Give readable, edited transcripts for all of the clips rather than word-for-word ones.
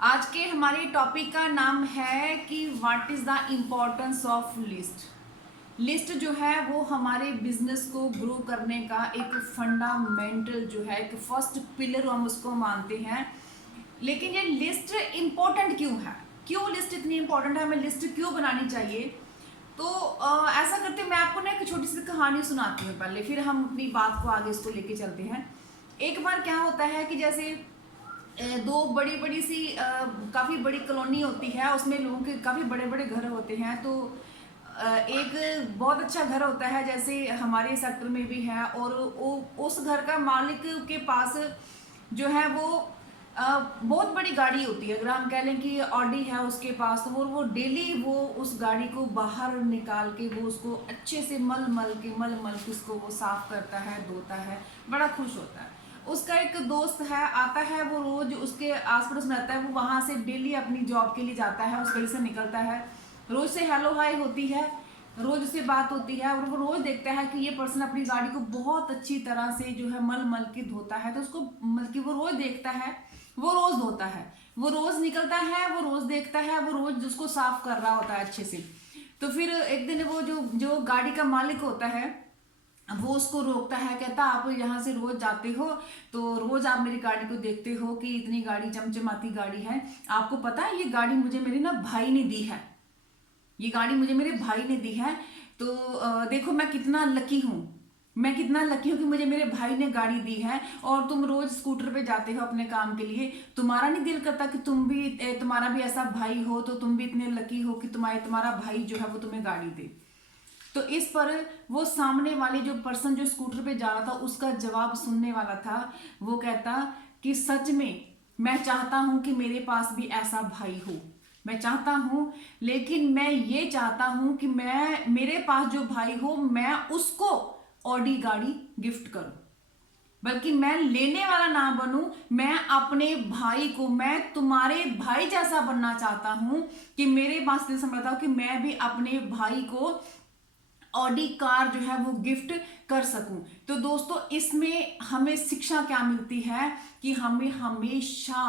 आज के हमारे टॉपिक का नाम है कि what is the importance of list. List जो है वो हमारे बिजनेस को ग्रो करने का एक फंडामेंटल जो है, एक फर्स्ट पिलर हम उसको मानते हैं। लेकिन ये लिस्ट इम्पोर्टेंट क्यों है, क्यों लिस्ट इतनी इम्पोर्टेंट है, हमें लिस्ट क्यों बनानी चाहिए? तो ऐसा करते मैं आपको ना एक छोटी सी कहानी सुनाती हूँ पहले, फिर हम अपनी बात को आगे इसको लेके चलते हैं। एक बार क्या होता है कि जैसे दो बड़ी बड़ी सी काफ़ी बड़ी कॉलोनी होती है, उसमें लोगों के काफ़ी बड़े बड़े घर होते हैं। तो एक बहुत अच्छा घर होता है, जैसे हमारे सेक्टर में भी है, और उस घर का मालिक के पास जो है वो बहुत बड़ी गाड़ी होती है। अगर हम कह लें कि ऑडी है उसके पास, तो वो डेली वो उस गाड़ी को बाहर निकाल के वो उसको अच्छे से मल मल के उसको वो साफ करता है, धोता है, बड़ा खुश होता है। उसका एक दोस्त है, आता है, वो रोज उसके आस पड़ोस में रहता है, वो वहां से डेली अपनी जॉब के लिए जाता है, उस गली से निकलता है, रोज से हेलो हाय होती है, रोज उससे बात होती है, और वो रोज देखता है कि ये पर्सन अपनी गाड़ी को बहुत अच्छी तरह से जो है मल मल के धोता है। तो उसको मतलब कि वो रोज देखता है, वो रोज धोता है, वो रोज निकलता है, वो रोज देखता है, वो रोज उसको साफ कर रहा होता है अच्छे से। तो फिर एक दिन वो जो जो गाड़ी का मालिक होता है वो उसको रोकता है, कहता आप यहाँ से रोज जाते हो, तो रोज आप मेरी गाड़ी को देखते हो कि इतनी गाड़ी चमचमाती गाड़ी है, आपको पता है ये गाड़ी मुझे मेरे ना भाई ने दी है, ये गाड़ी मुझे मेरे भाई ने दी है। तो देखो मैं कितना लकी हूँ, मैं कितना लकी हूँ कि मुझे मेरे भाई ने गाड़ी दी है, और तुम रोज स्कूटर पे जाते हो अपने काम के लिए, तुम्हारा नहीं दिल करता कि तुम भी तुम्हारा भी ऐसा भाई हो, तो तुम भी इतने लकी हो कि तुम्हारा भाई जो है वो तुम्हें गाड़ी दे। तो इस पर वो सामने वाले जो पर्सन जो स्कूटर पे जा रहा था उसका जवाब सुनने वाला था, वो कहता कि सच में मैं चाहता हूं कि मेरे पास भी ऐसा भाई हो, मैं चाहता हूं, लेकिन मैं ये चाहता हूं कि मैं मेरे पास जो भाई हो मैं उसको ऑडी गाड़ी गिफ्ट करूं, बल्कि मैं लेने वाला ना बनूं, मैं अपने भाई को, मैं तुम्हारे भाई जैसा बनना चाहता हूं कि मेरे पास दिल समझता हूं कि मैं भी अपने भाई को ऑडी कार जो है वो गिफ्ट कर सकूं। तो दोस्तों इसमें हमें शिक्षा क्या मिलती है कि हमें हमेशा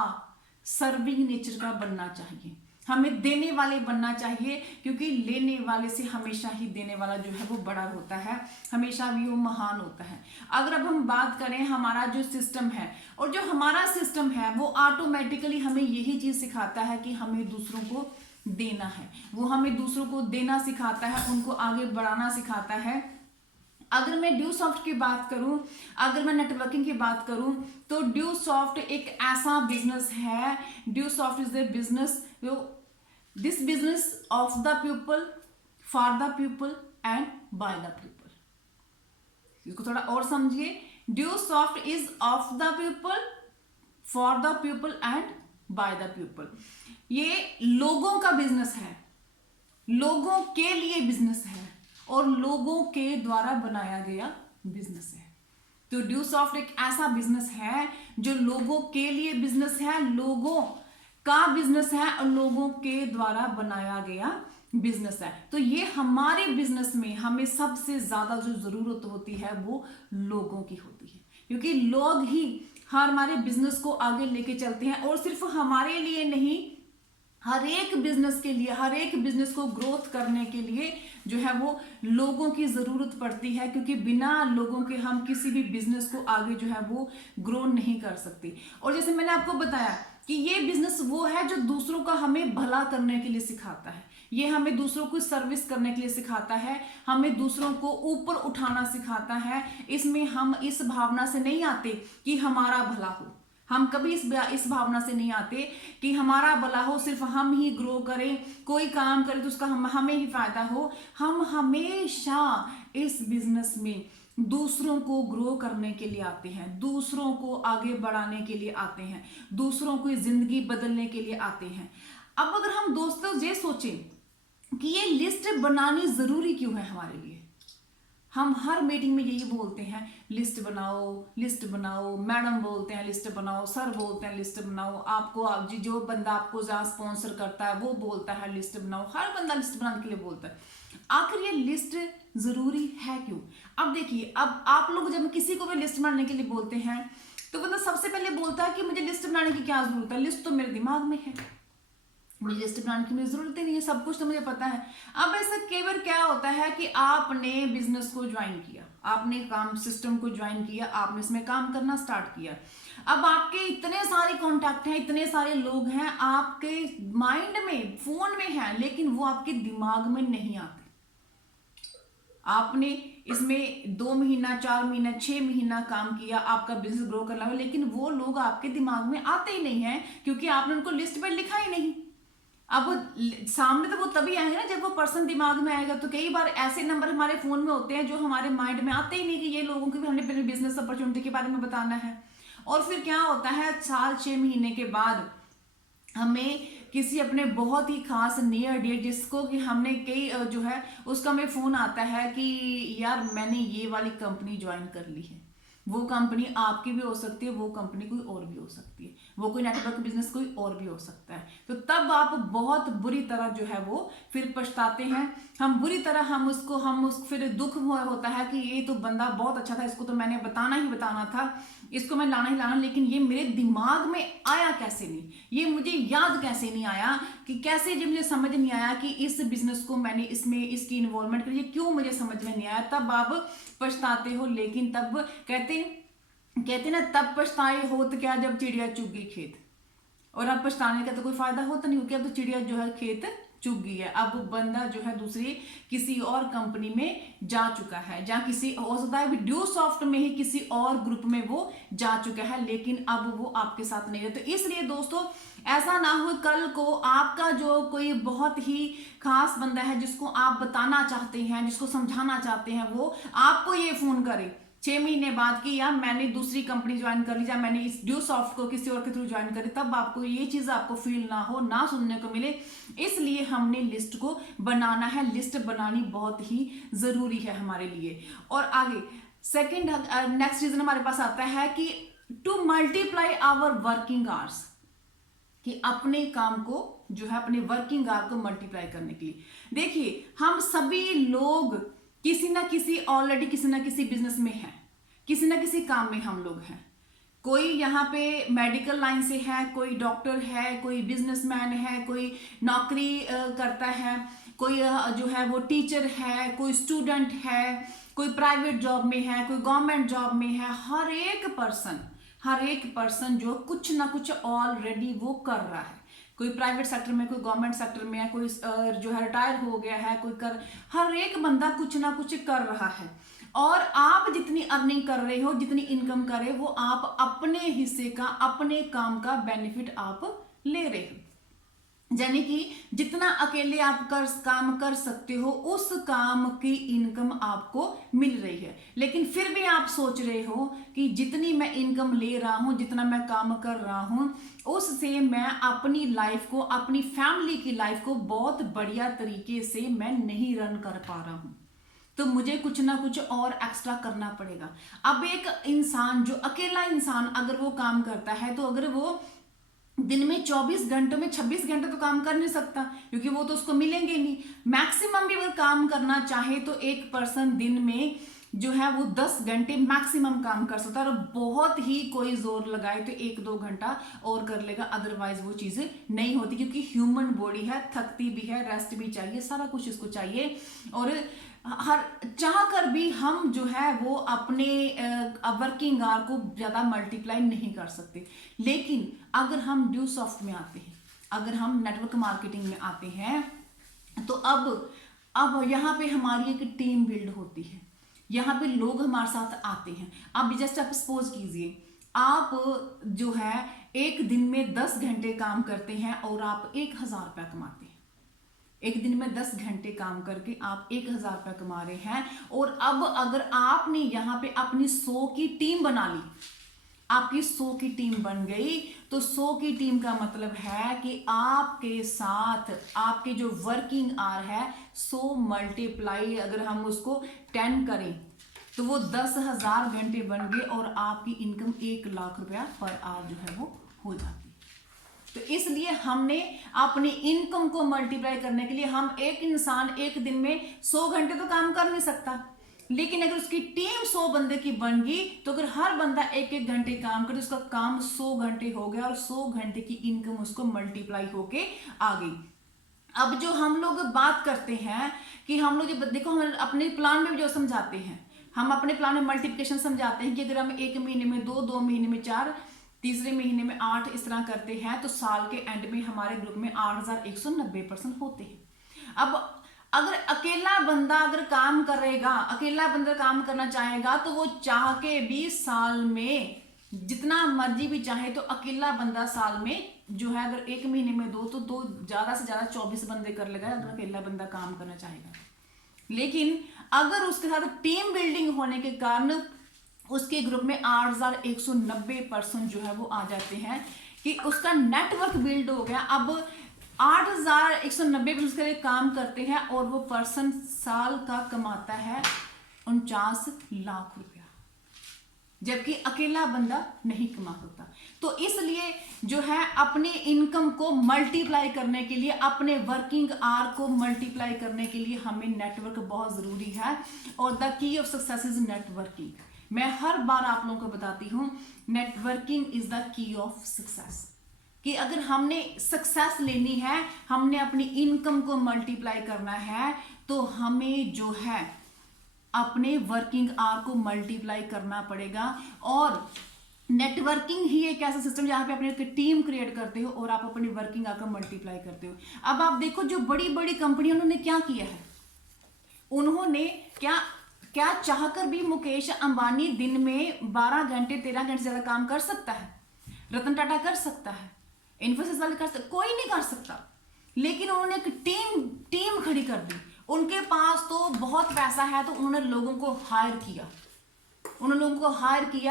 सर्विंग नेचर का बनना चाहिए, हमें देने वाले बनना चाहिए, क्योंकि लेने वाले से हमेशा ही देने वाला जो है वो बड़ा होता है, हमेशा भी वो महान होता है। अगर अब हम बात करें हमारा जो सिस्टम है, और जो हमारा सिस्टम है वो ऑटोमेटिकली हमें यही चीज सिखाता है कि हमें दूसरों को देना है, वो हमें दूसरों को देना सिखाता है, उनको आगे बढ़ाना सिखाता है। अगर मैं ड्यू सॉफ्ट की बात करूं, अगर मैं नेटवर्किंग की बात करूं, तो ड्यू सॉफ्ट एक ऐसा बिजनेस है, due soft is the business, this business of the people, for the people and by the people. इसको थोड़ा और समझिए, due soft is of the people, for the people and by the people. ये लोगों का business है, लोगों के लिए बिजनेस है, और लोगों के द्वारा बनाया गया बिजनेस है। तो ड्यू सॉफ्ट एक ऐसा बिजनेस है जो लोगों के लिए बिजनेस है, लोगों का बिजनेस है, और लोगों के द्वारा बनाया गया बिजनेस है। तो ये हमारे बिजनेस में हमें सबसे ज्यादा जो जरूरत होती है वो लोगों की होती है, क्योंकि लोग ही हमारे बिजनेस को आगे लेके चलते हैं, और सिर्फ हमारे लिए नहीं, हर एक बिजनेस के लिए, हर एक बिजनेस को ग्रोथ करने के लिए जो है वो लोगों की जरूरत पड़ती है, क्योंकि बिना लोगों के हम किसी भी बिजनेस को आगे जो है वो ग्रो नहीं कर सकते। और जैसे मैंने आपको बताया कि ये बिजनेस वो है जो दूसरों का हमें भला करने के लिए सिखाता है, ये हमें दूसरों को सर्विस करने के लिए सिखाता है, हमें दूसरों को ऊपर उठाना सिखाता है। इसमें हम इस भावना से नहीं आते कि हमारा भला हो, हम कभी इस भावना से नहीं आते कि हमारा भला हो, सिर्फ हम ही ग्रो करें, कोई काम करे तो उसका हमें ही फायदा हो। हम हमेशा इस बिजनेस में दूसरों को ग्रो करने के लिए आते हैं, दूसरों को आगे बढ़ाने के लिए आते हैं, दूसरों की जिंदगी बदलने के लिए आते हैं। अब अगर हम दोस्तों ये सोचें कि ये लिस्ट बनानी जरूरी क्यों है हमारे लिए, हम हर मीटिंग में यही बोलते हैं लिस्ट बनाओ, लिस्ट बनाओ, मैडम बोलते हैं लिस्ट बनाओ, सर बोलते हैं लिस्ट बनाओ, आपको जो बंदा आपको जहाँ स्पॉन्सर करता है वो बोलता है लिस्ट बनाओ, हर बंदा लिस्ट बनाने के लिए बोलता है। आखिर ये लिस्ट जरूरी है क्यों? अब देखिए, अब आप लोग जब किसी को भी लिस्ट बनाने के लिए बोलते हैं तो बंदा सबसे पहले बोलता है कि मुझे लिस्ट बनाने की क्या जरूरत है, लिस्ट तो मेरे दिमाग में है, मुझे लिस्ट बनाने की मुझे जरूरत ही नहीं है, सब कुछ तो मुझे पता है। अब ऐसा कई बार क्या होता है कि आपने बिजनेस को ज्वाइन किया, आपने काम सिस्टम को ज्वाइन किया, आपने इसमें काम करना स्टार्ट किया। अब आपके इतने सारे कॉन्टैक्ट हैं, इतने सारे लोग हैं, आपके माइंड में फोन में हैं, लेकिन वो आपके दिमाग में नहीं आते। आपने इसमें 2 महीना, 4 महीना, 6 महीना काम किया, आपका बिजनेस ग्रो कर लगा, लेकिन वो लोग आपके दिमाग में आते ही नहीं है, क्योंकि आपने उनको लिस्ट पर लिखा ही नहीं। अब सामने तो वो तभी आएंगे ना जब वो पर्सन दिमाग में आएगा। तो कई बार ऐसे नंबर हमारे फोन में होते हैं जो हमारे माइंड में आते ही नहीं कि ये लोगों को भी हमने अपने बिजनेस अपॉर्चुनिटी के बारे में बताना है। और फिर क्या होता है, साल 6 महीने के बाद हमें किसी अपने बहुत ही खास नियर डियर, जिसको कि हमने कई जो है उसका हमें फोन आता है कि यार मैंने ये वाली कंपनी ज्वाइन कर ली है। वो कंपनी आपकी भी हो सकती है, वो कंपनी कोई और भी हो सकती है, वो कोई नेटवर्क बिजनेस कोई और भी हो सकता है। तो तब आप बहुत बुरी तरह जो है वो फिर पछताते हैं। हम बुरी तरह हम उस फिर दुख होता है कि ये तो बंदा बहुत अच्छा था, इसको तो मैंने बताना ही बताना था, इसको मैं लाना ही लाना, लेकिन ये मेरे दिमाग में आया कैसे नहीं, ये मुझे याद कैसे नहीं आया, कि कैसे जब मुझे समझ नहीं आया कि इस बिजनेस को मैंने इसमें इसकी इन्वॉल्वमेंट करी, क्यों मुझे समझ में नहीं आया। तब आप पछताते हो। लेकिन तब कहते ना, तब पछताए होत क्या जब चिड़िया चुग गई खेत। और अब पछताने का तो कोई फायदा होता नहीं, क्योंकि अब तो चिड़िया जो है खेत चुग गई है। अब बंदा जो है दूसरी किसी और कंपनी में जा चुका है, जहाँ किसी हो सकता है ड्यू सॉफ्ट में ही किसी और ग्रुप में वो जा चुका है, लेकिन अब वो आपके साथ नहीं है। तो इसलिए दोस्तों ऐसा ना हो कल को आपका जो कोई बहुत ही खास बंदा है, जिसको आप बताना चाहते हैं, जिसको समझाना चाहते हैं, वो आपको ये फोन करे 6 महीने बाद कि यार मैंने दूसरी कंपनी ज्वाइन कर ली, या मैंने इस ड्यू सॉफ्ट को किसी और के थ्रू ज्वाइन करी, तब आपको ये चीज आपको फील ना हो, ना सुनने को मिले। इसलिए हमने लिस्ट को बनाना है, लिस्ट बनानी बहुत ही जरूरी है हमारे लिए। और आगे सेकंड नेक्स्ट रीजन हमारे पास आता है कि to multiply our working hours, कि अपने काम को जो है अपने वर्किंग आवर को मल्टीप्लाई करने के लिए। देखिए हम सभी लोग किसी ना किसी ऑलरेडी किसी ना किसी बिजनेस में है, किसी ना किसी काम में हम लोग हैं। कोई यहाँ पे मेडिकल लाइन से है, कोई डॉक्टर है, कोई बिजनेसमैन है, कोई नौकरी करता है, कोई जो है वो टीचर है, कोई स्टूडेंट है, कोई प्राइवेट जॉब में है, कोई गवर्नमेंट जॉब में है। हर एक पर्सन जो कुछ ना कुछ ऑलरेडी वो कर रहा है, कोई प्राइवेट सेक्टर में, कोई गवर्नमेंट सेक्टर में है, कोई जो है रिटायर हो गया है, हर एक बंदा कुछ ना कुछ कर रहा है। और आप जितनी अर्निंग कर रहे हो, जितनी इनकम कर रहे हो, वो आप अपने हिस्से का, अपने काम का बेनिफिट आप ले रहे हो। यानी कि जितना अकेले आप काम कर सकते हो, उस काम की इनकम आपको मिल रही है। लेकिन फिर भी आप सोच रहे हो कि जितनी मैं इनकम ले रहा हूं, जितना मैं काम कर रहा हूं, उससे मैं अपनी लाइफ को, अपनी फैमिली की लाइफ को बहुत बढ़िया तरीके से मैं नहीं रन कर पा रहा हूं, तो मुझे कुछ ना कुछ और एक्स्ट्रा करना पड़ेगा। अब एक इंसान जो अकेला इंसान अगर वो काम करता है, तो अगर वो दिन में 24 घंटों में 26 घंटे तो काम कर नहीं सकता, क्योंकि वो तो उसको मिलेंगे नहीं। मैक्सिमम भी अगर काम करना चाहे तो एक पर्सन दिन में जो है वो 10 घंटे मैक्सिमम काम कर सकता है, और बहुत ही कोई जोर लगाए तो 1-2 घंटा और कर लेगा, अदरवाइज वो चीजें नहीं होती, क्योंकि ह्यूमन बॉडी है, थकती भी है, रेस्ट भी चाहिए, सारा कुछ इसको चाहिए। और हर चाह कर भी हम जो है वो अपने वर्किंग आवर को ज्यादा मल्टीप्लाई नहीं कर सकते। लेकिन अगर हम ड्यू सॉफ्ट में आते हैं, अगर हम नेटवर्क मार्केटिंग में आते हैं, तो अब यहाँ पे हमारी एक टीम बिल्ड होती है, यहाँ पे लोग हमारे साथ आते हैं। अब जस्ट आप सपोज कीजिए, आप जो है एक दिन में 10 घंटे काम करते हैं और आप 1000 रुपया कमाते हैं। एक दिन में 10 घंटे काम करके आप 1000 रुपया कमा रहे हैं। और अब अगर आपने यहाँ पे अपनी 100 की टीम बना ली, आपकी 100 की टीम बन गई, तो 100 की टीम का मतलब है कि आपके साथ आपके जो वर्किंग आवर है 100 मल्टीप्लाई अगर हम उसको 10 करें, तो वो 10,000 घंटे बन गए, और आपकी इनकम 1 लाख रुपया पर आवर जो है वो हो जाती है। तो इसलिए हमने अपनी इनकम को मल्टीप्लाई करने के लिए, हम एक इंसान एक दिन में 100 घंटे तो काम कर नहीं सकता, लेकिन अगर उसकी टीम 100 बंदे की बन गई तो अगर हर बंदा 1-1 घंटे काम करे, उसका काम 100 घंटे हो गया और 100 घंटे की इनकम उसको मल्टीप्लाई होके आ गई। अब जो हम लोग बात करते हैं कि हम लोग देखो, हम अपने प्लान में भी जो समझाते हैं, हम अपने प्लान में मल्टीप्लिकेशन समझाते हैं कि अगर हम 1 महीने में 2, 2 महीने में 4, तीसरे महीने में 8 इस तरह करते हैं तो साल के एंड में हमारे ग्रुप में 8190% होते हैं। अब अगर अकेला बंदा अगर काम करेगा, अकेला बंदा काम करना चाहेगा तो वो चाह के भी साल में जितना मर्जी भी चाहे तो अकेला बंदा साल में जो है, अगर 1 महीने में 2 तो 2 ज्यादा से ज्यादा 24 बंदे कर लेगा अगर अकेला बंदा काम करना चाहेगा। लेकिन अगर उसके साथ टीम बिल्डिंग होने के कारण उसके ग्रुप में 8190% जो है वो आ जाते हैं कि उसका नेटवर्क बिल्ड हो गया। अब 8190 उसके लिए काम करते हैं और वो पर्सन साल का कमाता है 49 लाख रुपया, जबकि अकेला बंदा नहीं कमा सकता। तो इसलिए जो है अपने इनकम को मल्टीप्लाई करने के लिए, अपने वर्किंग आवर को मल्टीप्लाई करने के लिए हमें नेटवर्क बहुत जरूरी है। और the key of success is networking. मैं हर बार आप लोगों को बताती हूं, networking is the key of success. कि अगर हमने सक्सेस लेनी है, हमने अपनी इनकम को मल्टीप्लाई करना है, तो हमें जो है अपने वर्किंग आवर को मल्टीप्लाई करना पड़ेगा। और नेटवर्किंग ही एक ऐसा सिस्टम जहां पे अपने टीम क्रिएट करते हो और आप अपनी वर्किंग आवर को मल्टीप्लाई करते हो। अब आप देखो जो बड़ी बड़ी कंपनी उन्होंने क्या किया है, उन्होंने क्या चाहकर भी मुकेश अंबानी दिन में 12 घंटे 13 घंटे ज्यादा काम कर सकता है? रतन टाटा कर सकता है, इन्फोसिस वाले कर सकते, कोई नहीं कर सकता। लेकिन उन्होंने एक टीम खड़ी कर दी। उनके पास तो बहुत पैसा है तो उन्होंने लोगों को हायर किया,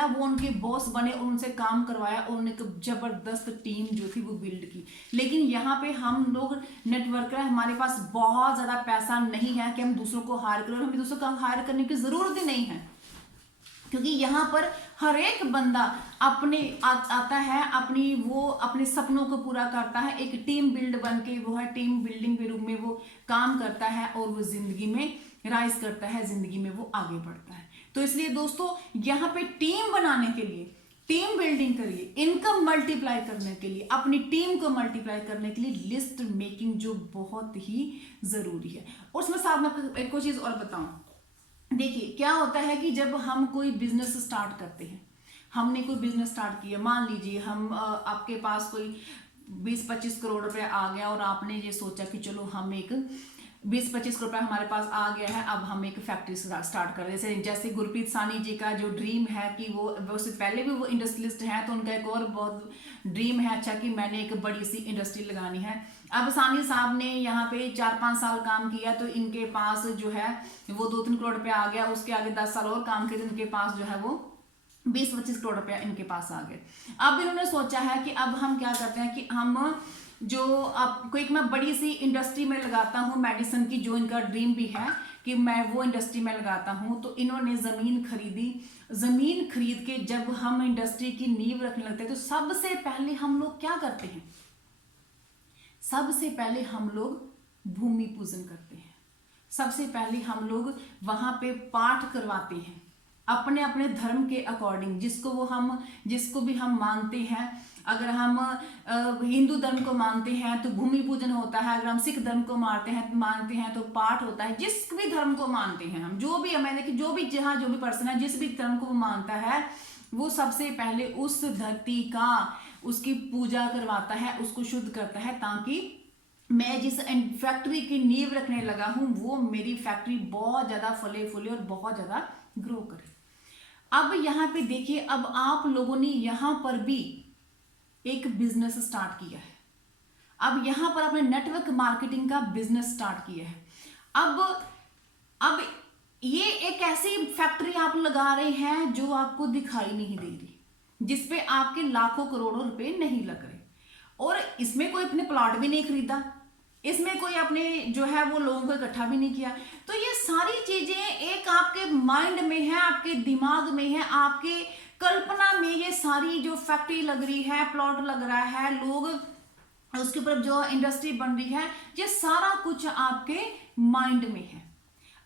वो उनके बॉस बने और उनसे काम करवाया और उन्होंने एक जबरदस्त टीम जो थी वो बिल्ड की। लेकिन यहाँ पे हम लोग नेटवर्कर, हमारे पास बहुत ज्यादा पैसा नहीं है कि हम दूसरों को हायर करें, और हमें दूसरों को हायर करने की जरूरत ही नहीं है, क्योंकि यहाँ पर हर एक बंदा आता है अपने सपनों को पूरा करता है, एक टीम बिल्ड बन के वो है टीम बिल्डिंग के रूप में वो काम करता है और वो जिंदगी में राइज करता है, जिंदगी में वो आगे बढ़ता है। तो इसलिए दोस्तों यहाँ पे टीम बनाने के लिए, टीम बिल्डिंग करिए, इनकम मल्टीप्लाई करने के लिए, अपनी टीम को मल्टीप्लाई करने के लिए लिस्ट मेकिंग जो बहुत ही जरूरी है। और उसमें साथ में एक और चीज और बताऊं, देखिए क्या होता है कि जब हम कोई बिजनेस स्टार्ट करते हैं, हमने कोई बिजनेस स्टार्ट किया, मान लीजिए हम आपके पास कोई 20-25 करोड़ रुपए आ गया और आपने ये सोचा कि चलो हम एक 20-25 करोड़ रुपए हमारे पास आ गया है, अब हम एक फैक्ट्री स्टार्ट कर रहे हैं। जैसे गुरप्रीत सानी जी का जो ड्रीम है कि वो उससे पहले भी वो इंडस्ट्रियलिस्ट हैं, तो उनका एक और बहुत ड्रीम है अच्छा कि मैंने एक बड़ी सी इंडस्ट्री लगानी है। अब सानी साहब ने यहाँ पे 4-5 साल काम किया तो इनके पास जो है वो 2-3 करोड़ रुपया आ गया। उसके आगे 10 साल और काम किए तो इनके पास जो है वो 20-25 करोड़ रुपया इनके पास आ गए। अब इन्होंने सोचा है कि अब हम क्या करते हैं कि हम जो आपको एक मैं बड़ी सी इंडस्ट्री में लगाता हूँ मेडिसिन की, जो इनका ड्रीम भी है कि मैं वो इंडस्ट्री में लगाता हूँ। तो इन्होंने जमीन खरीदी, जमीन खरीद के जब हम इंडस्ट्री की नींव रखने लगते हैं तो सबसे पहले हम लोग क्या करते हैं, सबसे पहले हम लोग भूमि पूजन करते हैं। सबसे पहले हम लोग वहां पे पाठ करवाते हैं अपने अपने धर्म के अकॉर्डिंग, जिसको भी हम मानते हैं। अगर हम हिंदू धर्म को मानते हैं तो भूमि पूजन होता है, अगर हम सिख धर्म को मानते हैं तो पाठ होता है। जिस भी धर्म को मानते हैं हम, जो भी हमें देखिए जो भी पर्सन है जिस भी धर्म को वो मानता है, वो सबसे पहले उस धरती का उसकी पूजा करवाता है, उसको शुद्ध करता है, ताकि मैं जिस फैक्ट्री की नींव रखने लगा हूं वो मेरी फैक्ट्री बहुत ज्यादा फले फूले और बहुत ज्यादा ग्रो करे। अब यहाँ पे देखिए, अब आप लोगों ने यहाँ पर भी एक बिजनेस स्टार्ट किया है, अब यहाँ पर आपने नेटवर्क मार्केटिंग का बिजनेस स्टार्ट किया है। अब ये एक ऐसी फैक्ट्री आप लगा रहे हैं जो आपको दिखाई नहीं दे रही, जिसपे आपके लाखों करोड़ों रुपए नहीं लग रहे, और इसमें कोई अपने प्लॉट भी नहीं खरीदा, इसमें कोई अपने जो है वो लोगों को इकट्ठा भी नहीं किया। तो ये सारी चीजें एक आपके माइंड में है, आपके दिमाग में है, आपके कल्पना में ये सारी जो फैक्ट्री लग रही है, प्लॉट लग रहा है, लोग उसके ऊपर जो इंडस्ट्री बन रही है, ये सारा कुछ आपके माइंड में है।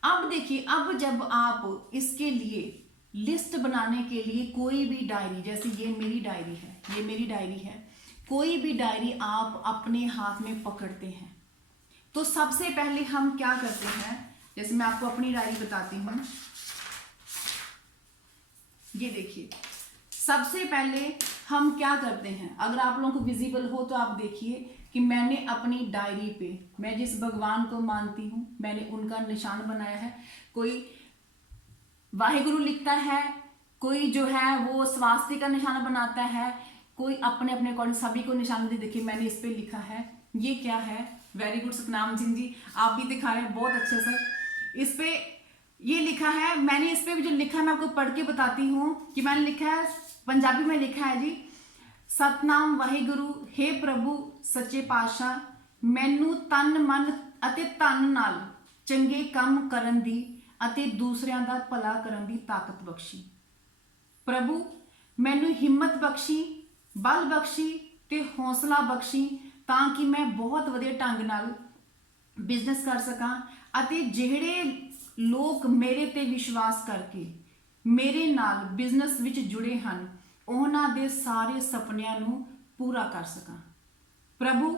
अब देखिए, अब जब आप इसके लिए लिस्ट बनाने के लिए कोई भी डायरी, जैसे ये मेरी डायरी है, ये मेरी डायरी है, कोई भी डायरी आप अपने हाथ में पकड़ते हैं तो सबसे पहले हम क्या करते हैं, जैसे मैं आपको अपनी डायरी बताती हूँ, ये देखिए, सबसे पहले हम क्या करते हैं, अगर आप लोगों को विजिबल हो तो आप देखिए कि मैंने अपनी डायरी पे, मैं जिस भगवान को मानती हूँ मैंने उनका निशान बनाया है। कोई वाहेगुरु लिखता है, कोई जो है वो स्वास्तिक का निशान बनाता है, कोई अपने अपने अकॉर्डिंग सभी को निशान दे। देखिए मैंने इस पे लिखा है, ये क्या है, वेरी गुड सतनाम सिंह जी, आप भी दिखा रहे हैं बहुत अच्छे से। इस पे ये लिखा है, मैंने इस पे भी जो लिखा है मैं आपको पढ़ के बताती हूँ कि मैंने लिखा है, पंजाबी में लिखा है जी, सतनाम वाहेगुरु, हे प्रभु सच्चे पातशाह, मैनू तन मन ਅਤੇ ਧਨ ਨਾਲ ਚੰਗੇ ਕੰਮ ਕਰਨ ਦੀ ਅਤੇ ਦੂਸਰਿਆਂ ਦਾ ਭਲਾ ਕਰਨ ਦੀ ਤਾਕਤ ਬਖਸ਼ੀ। प्रभु मैनू हिम्मत बख्शी, बल बख्शी ते हौसला बख्शी ताकि मैं बहुत वधिया ढंग नाल बिजनेस कर सकां ਅਤੇ ਜਿਹੜੇ ਲੋਕ ਮੇਰੇ ਤੇ ਵਿਸ਼ਵਾਸ ਕਰਕੇ ਮੇਰੇ ਨਾਲ ਬਿਜ਼ਨਸ ਵਿੱਚ ਜੁੜੇ ਹਨ ਉਹਨਾਂ ਦੇ ਸਾਰੇ ਸੁਪਨਿਆਂ ਨੂੰ ਪੂਰਾ ਕਰ ਸਕਾਂ। ਪ੍ਰਭੂ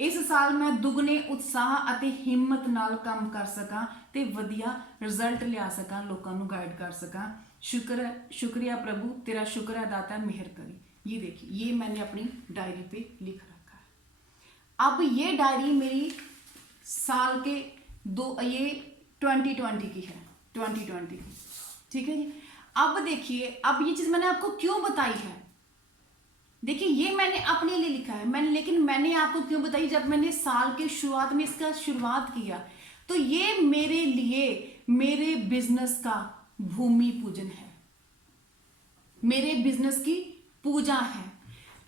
इस साल मैं दुगने उत्साह ਅਤੇ हिम्मत नाल काम कर सकां ते वधिया रिजल्ट लिया सकां, लोगों को गाइड कर सकां। शुक्रिया प्रभु, तेरा शुक्र है दाता, मेहर करी। ये देखिए, ये मैंने अपनी डायरी पे लिख रखा है। अब ये डायरी मेरी साल के ये 2020 की है, 2020 की, ठीक है जी। अब देखिए, अब ये चीज़ मैंने आपको क्यों बताई है, देखिए ये मैंने अपने लिए लिखा है, लेकिन मैंने आपको क्यों बताई, जब मैंने साल के शुरुआत में इसका शुरुआत किया तो ये मेरे लिए मेरे बिजनेस का भूमि पूजन है, मेरे बिजनेस की पूजा है।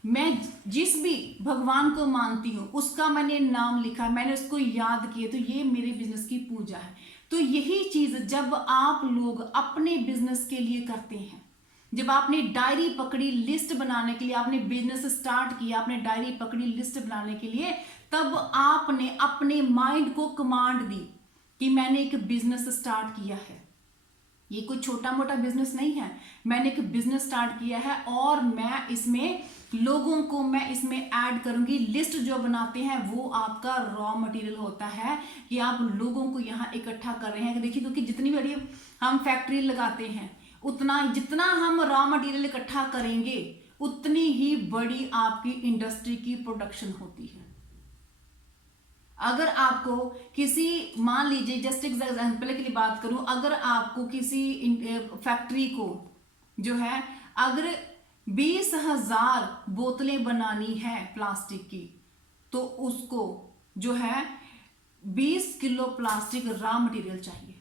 मैं जिस भी भगवान को मानती हूँ उसका मैंने नाम लिखा, मैंने उसको याद किया, तो ये मेरे बिजनेस की पूजा है। तो यही चीज़ जब आप लोग अपने बिजनेस के लिए करते हैं, जब आपने डायरी पकड़ी लिस्ट बनाने के लिए, आपने बिजनेस स्टार्ट किया, आपने डायरी पकड़ी लिस्ट बनाने के लिए, तब आपने अपने माइंड को कमांड दी कि मैंने एक बिजनेस स्टार्ट किया है। ये कोई छोटा मोटा बिजनेस नहीं है, मैंने एक बिजनेस स्टार्ट किया है और मैं इसमें लोगों को मैं इसमें ऐड करूंगी। लिस्ट जो बनाते हैं वो आपका रॉ मटेरियल होता है कि आप लोगों को यहाँ इकट्ठा कर रहे हैं। देखिए, क्योंकि जितनी बड़ी हम फैक्ट्री लगाते हैं उतना जितना हम रॉ मटेरियल इकट्ठा करेंगे उतनी ही बड़ी आपकी इंडस्ट्री की प्रोडक्शन होती है। अगर आपको किसी, मान लीजिए जस्ट एग्जाम्पल के लिए बात करूं, अगर आपको किसी फैक्ट्री को जो है अगर 20,000 बोतलें बनानी है प्लास्टिक की, तो उसको जो है 20 किलो प्लास्टिक रॉ मटेरियल चाहिए,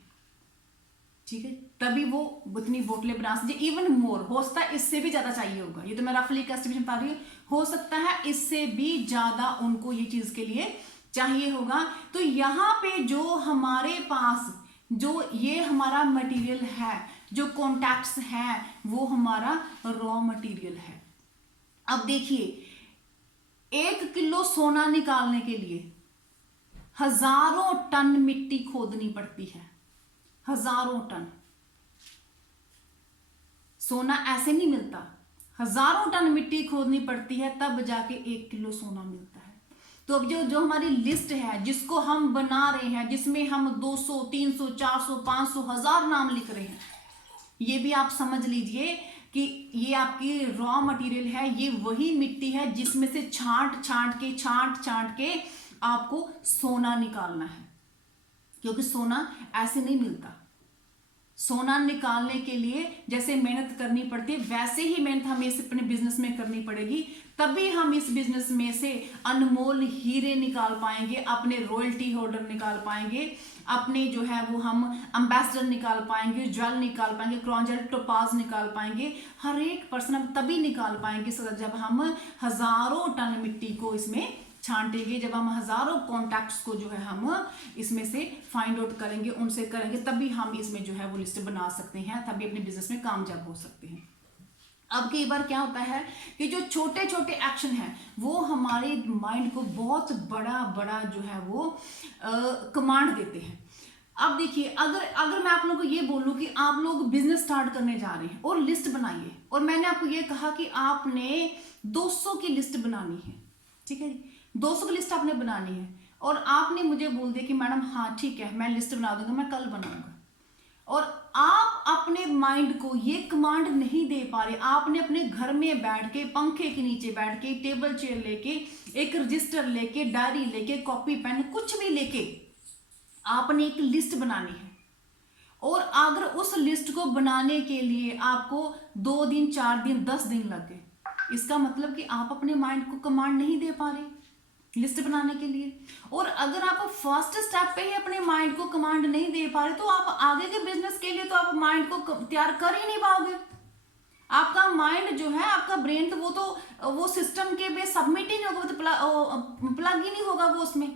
ठीक है, तभी वो उतनी बोतलें बना सकते। इवन मोर हो सकता है, इससे भी ज्यादा चाहिए होगा, ये तो मैं रफली का एस्टिमेशन बता रही हूँ, हो सकता है इससे भी ज्यादा उनको ये चीज के लिए चाहिए होगा। तो यहाँ पे जो हमारे पास जो ये हमारा मटेरियल है, जो कॉन्टैक्ट्स है, वो हमारा रॉ मटेरियल है। अब देखिए, 1 किलो सोना निकालने के लिए हजारों टन मिट्टी खोदनी पड़ती है, हजारों टन। सोना ऐसे नहीं मिलता, हजारों टन मिट्टी खोदनी पड़ती है तब जाके 1 किलो सोना मिलता है। तो अब जो हमारी लिस्ट है जिसको हम बना रहे हैं, जिसमें हम 200, 300, 400, 500, 1000 नाम लिख रहे हैं, ये भी आप समझ लीजिए कि ये आपकी रॉ मटेरियल है। ये वही मिट्टी है जिसमें से छांट छांट के आपको सोना निकालना है, क्योंकि सोना ऐसे नहीं मिलता। सोना निकालने के लिए जैसे मेहनत करनी पड़ती है, वैसे ही मेहनत हमें इस अपने बिजनेस में करनी पड़ेगी, तभी हम इस बिजनेस में से अनमोल हीरे निकाल पाएंगे, अपने रॉयल्टी होल्डर निकाल पाएंगे, अपने जो है वो हम एम्बेसडर निकाल पाएंगे, ज्वेल निकाल पाएंगे, क्राउन ज्वेल, टोपाज निकाल पाएंगे। हर एक पर्सन हम तभी निकाल पाएंगे जब हम हजारों टन मिट्टी को इसमें छांटेंगे, जब हम हजारों कॉन्टैक्ट्स को जो है हम इसमें से फाइंड आउट करेंगे, उनसे करेंगे, तभी हम इसमें जो है वो लिस्ट बना सकते हैं, तभी अपने बिजनेस में कामयाब हो सकते हैं। अब कई बार क्या होता है कि जो छोटे छोटे एक्शन हैं वो हमारे माइंड को बहुत बड़ा जो है वो कमांड देते हैं। अब देखिए, अगर अगर मैं आप लोगों को ये बोलूं कि आप लोग बिजनेस स्टार्ट करने जा रहे हैं और लिस्ट बनाइए, और मैंने आपको ये कहा कि आपने 200 की लिस्ट बनानी है, ठीक है जी, 200 की लिस्ट आपने बनानी है, और आपने मुझे बोल दिया कि मैडम हाँ ठीक है मैं लिस्ट बना दूंगा, मैं कल बनाऊंगा, और आप अपने माइंड को ये कमांड नहीं दे पा रहे, आपने अपने घर में बैठ के पंखे के नीचे बैठ के टेबल चेयर लेके, एक रजिस्टर लेके, डायरी लेके, कॉपी पेन कुछ भी लेके आपने एक लिस्ट बनानी है, और अगर उस लिस्ट को बनाने के लिए आपको 2 दिन 4 दिन 10 दिन लग गए, इसका मतलब कि आप अपने माइंड को कमांड नहीं दे पा रहे लिस्ट बनाने के लिए। और अगर आप फर्स्ट स्टेप पे ही अपने माइंड को कमांड नहीं दे पा रहे, तो आप आगे के बिजनेस के लिए तो आप माइंड को तैयार कर ही नहीं पाओगे। आपका माइंड जो है, आपका ब्रेन, तो वो सिस्टम के बेस सबमिट ही नहीं होगा, तो प्लग ही नहीं होगा वो उसमें,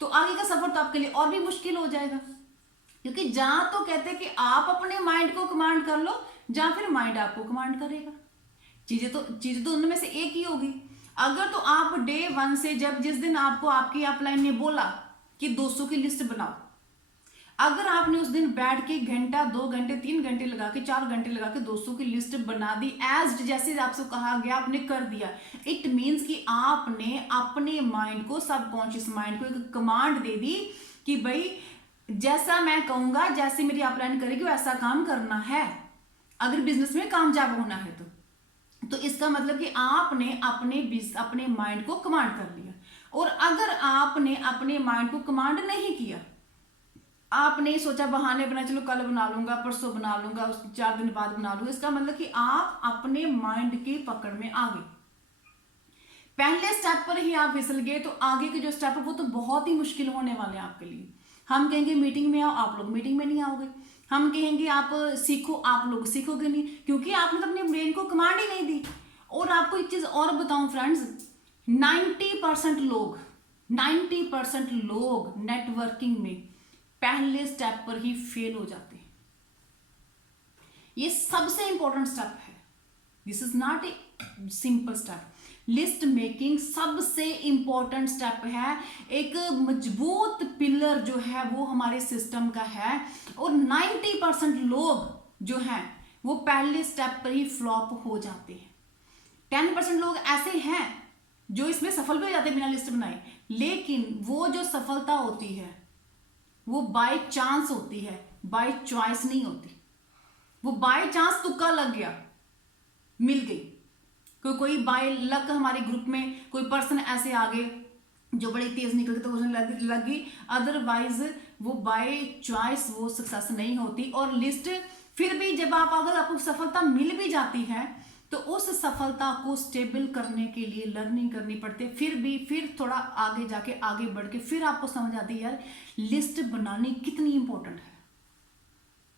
तो आगे का सफर तो आपके लिए और भी मुश्किल हो जाएगा। क्योंकि जहां तो कहते हैं कि आप अपने माइंड को कमांड कर लो, जहां फिर माइंड आपको कमांड करेगा। चीजें तो उनमें से एक ही होगी। अगर तो आप डे 1 से, जब जिस दिन आपको आपकी अपलाइन ने बोला कि 200 की लिस्ट बनाओ, अगर आपने उस दिन बैठ के घंटा 2 घंटे 3 घंटे लगा के 4 घंटे लगा के 200 की लिस्ट बना दी, एज जैसे आपसे कहा गया आपने कर दिया, इट मीन्स कि आपने अपने माइंड को, सबकॉन्शियस माइंड को एक कमांड दे दी कि भाई जैसा मैं कहूंगा, जैसे मेरी अपलाइन करेगी वैसा काम करना है, अगर बिजनेस में कामयाब होना है तो इसका मतलब कि आपने अपने माइंड को कमांड कर लिया। और अगर आपने अपने माइंड को कमांड नहीं किया, आपने सोचा बहाने बना, चलो कल बना लूंगा, परसों बना लूंगा, 4 दिन बाद बना लूंगा, इसका मतलब कि आप अपने माइंड की पकड़ में आ गए, पहले स्टेप पर ही आप फिसल गए, तो आगे के जो स्टेप है वो तो बहुत ही मुश्किल होने वाले हैं आपके लिए। हम कहेंगे मीटिंग में आओ, आप लोग मीटिंग में नहीं आओगे। हम कहेंगे आप सीखो, आप लोग सीखोगे नहीं, क्योंकि आपने तो अपने ब्रेन को कमांड ही नहीं दी। और आपको एक चीज और बताऊं फ्रेंड्स, 90% लोग नेटवर्किंग में पहले स्टेप पर ही फेल हो जाते हैं। ये सबसे इंपॉर्टेंट स्टेप है, this is not a simple step. List making सबसे इंपॉर्टेंट स्टेप है, एक मजबूत पिलर जो है वो हमारे सिस्टम का है। और 90% लोग जो हैं वो पहले स्टेप पर ही फ्लॉप हो जाते हैं। 10% लोग ऐसे हैं जो इसमें सफल भी हो जाते हैं बिना लिस्ट बनाए, लेकिन वो जो सफलता होती है वो बाय चांस होती है, बाय चॉइस नहीं होती। वो बाय चांस तुक्का लग गया, मिल गई, कोई बाय लक हमारे ग्रुप में कोई पर्सन ऐसे आ गए जो बड़ी तेज निकल गए तो उसने लग गई, अदरवाइज वो बाय चॉइस वो सक्सेस नहीं होती। और लिस्ट फिर भी जब अगर आपको सफलता मिल भी जाती है तो उस सफलता को स्टेबल करने के लिए लर्निंग करनी पड़ती है। फिर थोड़ा आगे जाके आगे बढ़ के फिर आपको समझ आती है यार लिस्ट बनानी कितनी इंपॉर्टेंट है।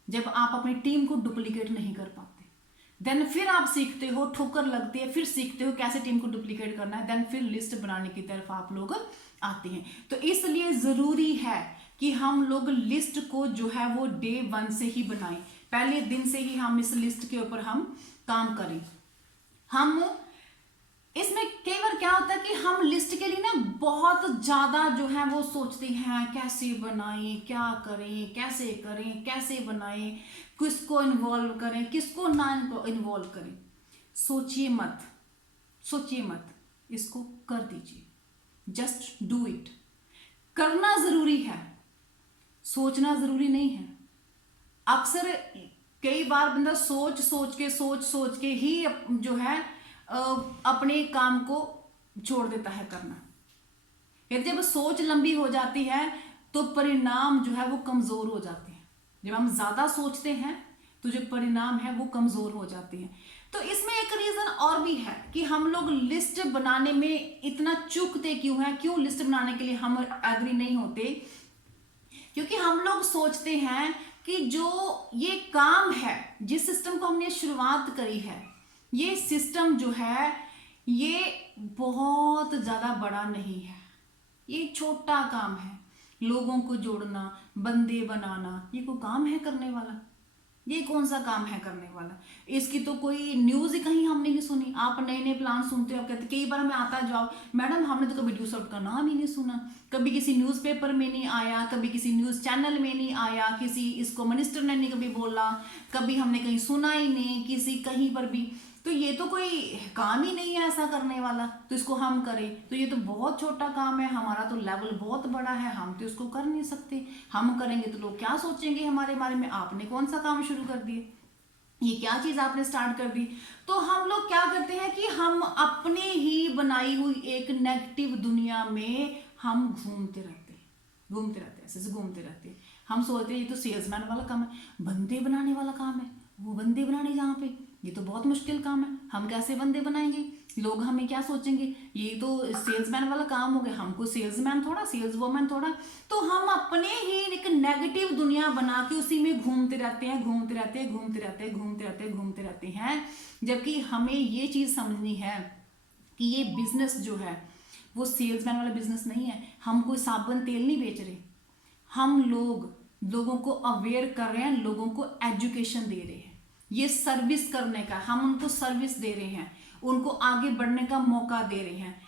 जब आप अपनी टीम को डुप्लीकेट नहीं कर पाते, देन फिर आप सीखते हो, ठोकर लगती है, फिर सीखते हो कैसे टीम को डुप्लीकेट करना है, देन फिर लिस्ट बनाने की तरफ आप लोग आते हैं। तो इसलिए जरूरी है कि हम लोग लिस्ट को जो है वो डे 1 से ही बनाएं, पहले दिन से ही हम इस लिस्ट के ऊपर हम काम करें। हम इसमें कई बार क्या होता है कि हम लिस्ट के लिए ना बहुत ज्यादा जो है वो सोचते हैं, कैसे बनाएं, क्या करें, कैसे करें, कैसे बनाएं, किसको इन्वॉल्व करें, किसको ना इन्वॉल्व करें। सोचिए मत, इसको कर दीजिए, जस्ट डू इट। करना जरूरी है, सोचना जरूरी नहीं है। अक्सर कई बार बंदा सोच के ही जो है अपने काम को छोड़ देता है करना। फिर जब सोच लंबी हो जाती है तो परिणाम जो है वो कमजोर हो जाते हैं। जब हम ज्यादा सोचते हैं तो जो परिणाम है वो कमजोर हो जाते हैं। तो इसमें एक रीजन और भी है कि हम लोग लिस्ट बनाने में इतना चूकते क्यों हैं, क्यों लिस्ट बनाने के लिए हम एग्री नहीं होते। क्योंकि हम लोग सोचते हैं कि जो ये काम है, जिस सिस्टम को हमने शुरुआत करी है, ये सिस्टम जो है ये बहुत ज्यादा बड़ा नहीं है, ये छोटा काम है। लोगों को जोड़ना, बंदे बनाना, ये कोई काम है करने वाला? ये कौन सा काम है करने वाला? इसकी तो कोई न्यूज़ ही कहीं हमने नहीं सुनी। आप नए नए प्लान सुनते हो, आप कहते कई बार हमें आता जवाब, मैडम हमने तो कभी ड्यूसॉफ्ट का नाम ही नहीं सुना, कभी किसी न्यूज़पेपर में नहीं आया, कभी किसी न्यूज़ चैनल में नहीं आया, किसी इसको मिनिस्टर ने नहीं कभी बोला, कभी हमने कहीं सुना ही नहीं किसी कहीं पर भी। तो ये तो कोई काम ही नहीं है ऐसा करने वाला, तो इसको हम करें तो ये तो बहुत छोटा काम है, हमारा तो लेवल बहुत बड़ा है, हम तो इसको कर नहीं सकते, हम करेंगे तो लोग क्या सोचेंगे हमारे बारे में, आपने कौन सा काम शुरू कर दिए, ये क्या चीज आपने स्टार्ट कर दी। तो हम लोग क्या करते हैं कि हम अपने ही बनाई हुई एक नेगेटिव दुनिया में हम घूमते रहते हैं, ऐसे घूमते रहते हैं। हम सोचते हैं ये तो सेल्समैन वाला काम है, बंदे बनाने वाला काम है, वो बंदे बनाने जहाँ पे, ये तो बहुत मुश्किल काम है, हम कैसे बंदे बनाएंगे, लोग हमें क्या सोचेंगे, ये तो सेल्समैन वाला काम हो गया, हमको सेल्समैन थोड़ा, सेल्स वोमैन थोड़ा। तो हम अपने ही एक नेगेटिव दुनिया बना के उसी में घूमते रहते हैं, जबकि हमें ये चीज़ समझनी है कि ये बिजनेस जो है वो सेल्समैन वाला बिजनेस नहीं है। हम कोई साबुन तेल नहीं बेच रहे, हम लोगों को अवेयर कर रहे हैं, लोगों को एजुकेशन दे रहे हैं, ये सर्विस करने का, हम उनको सर्विस दे रहे हैं, उनको आगे बढ़ने का मौका दे रहे हैं।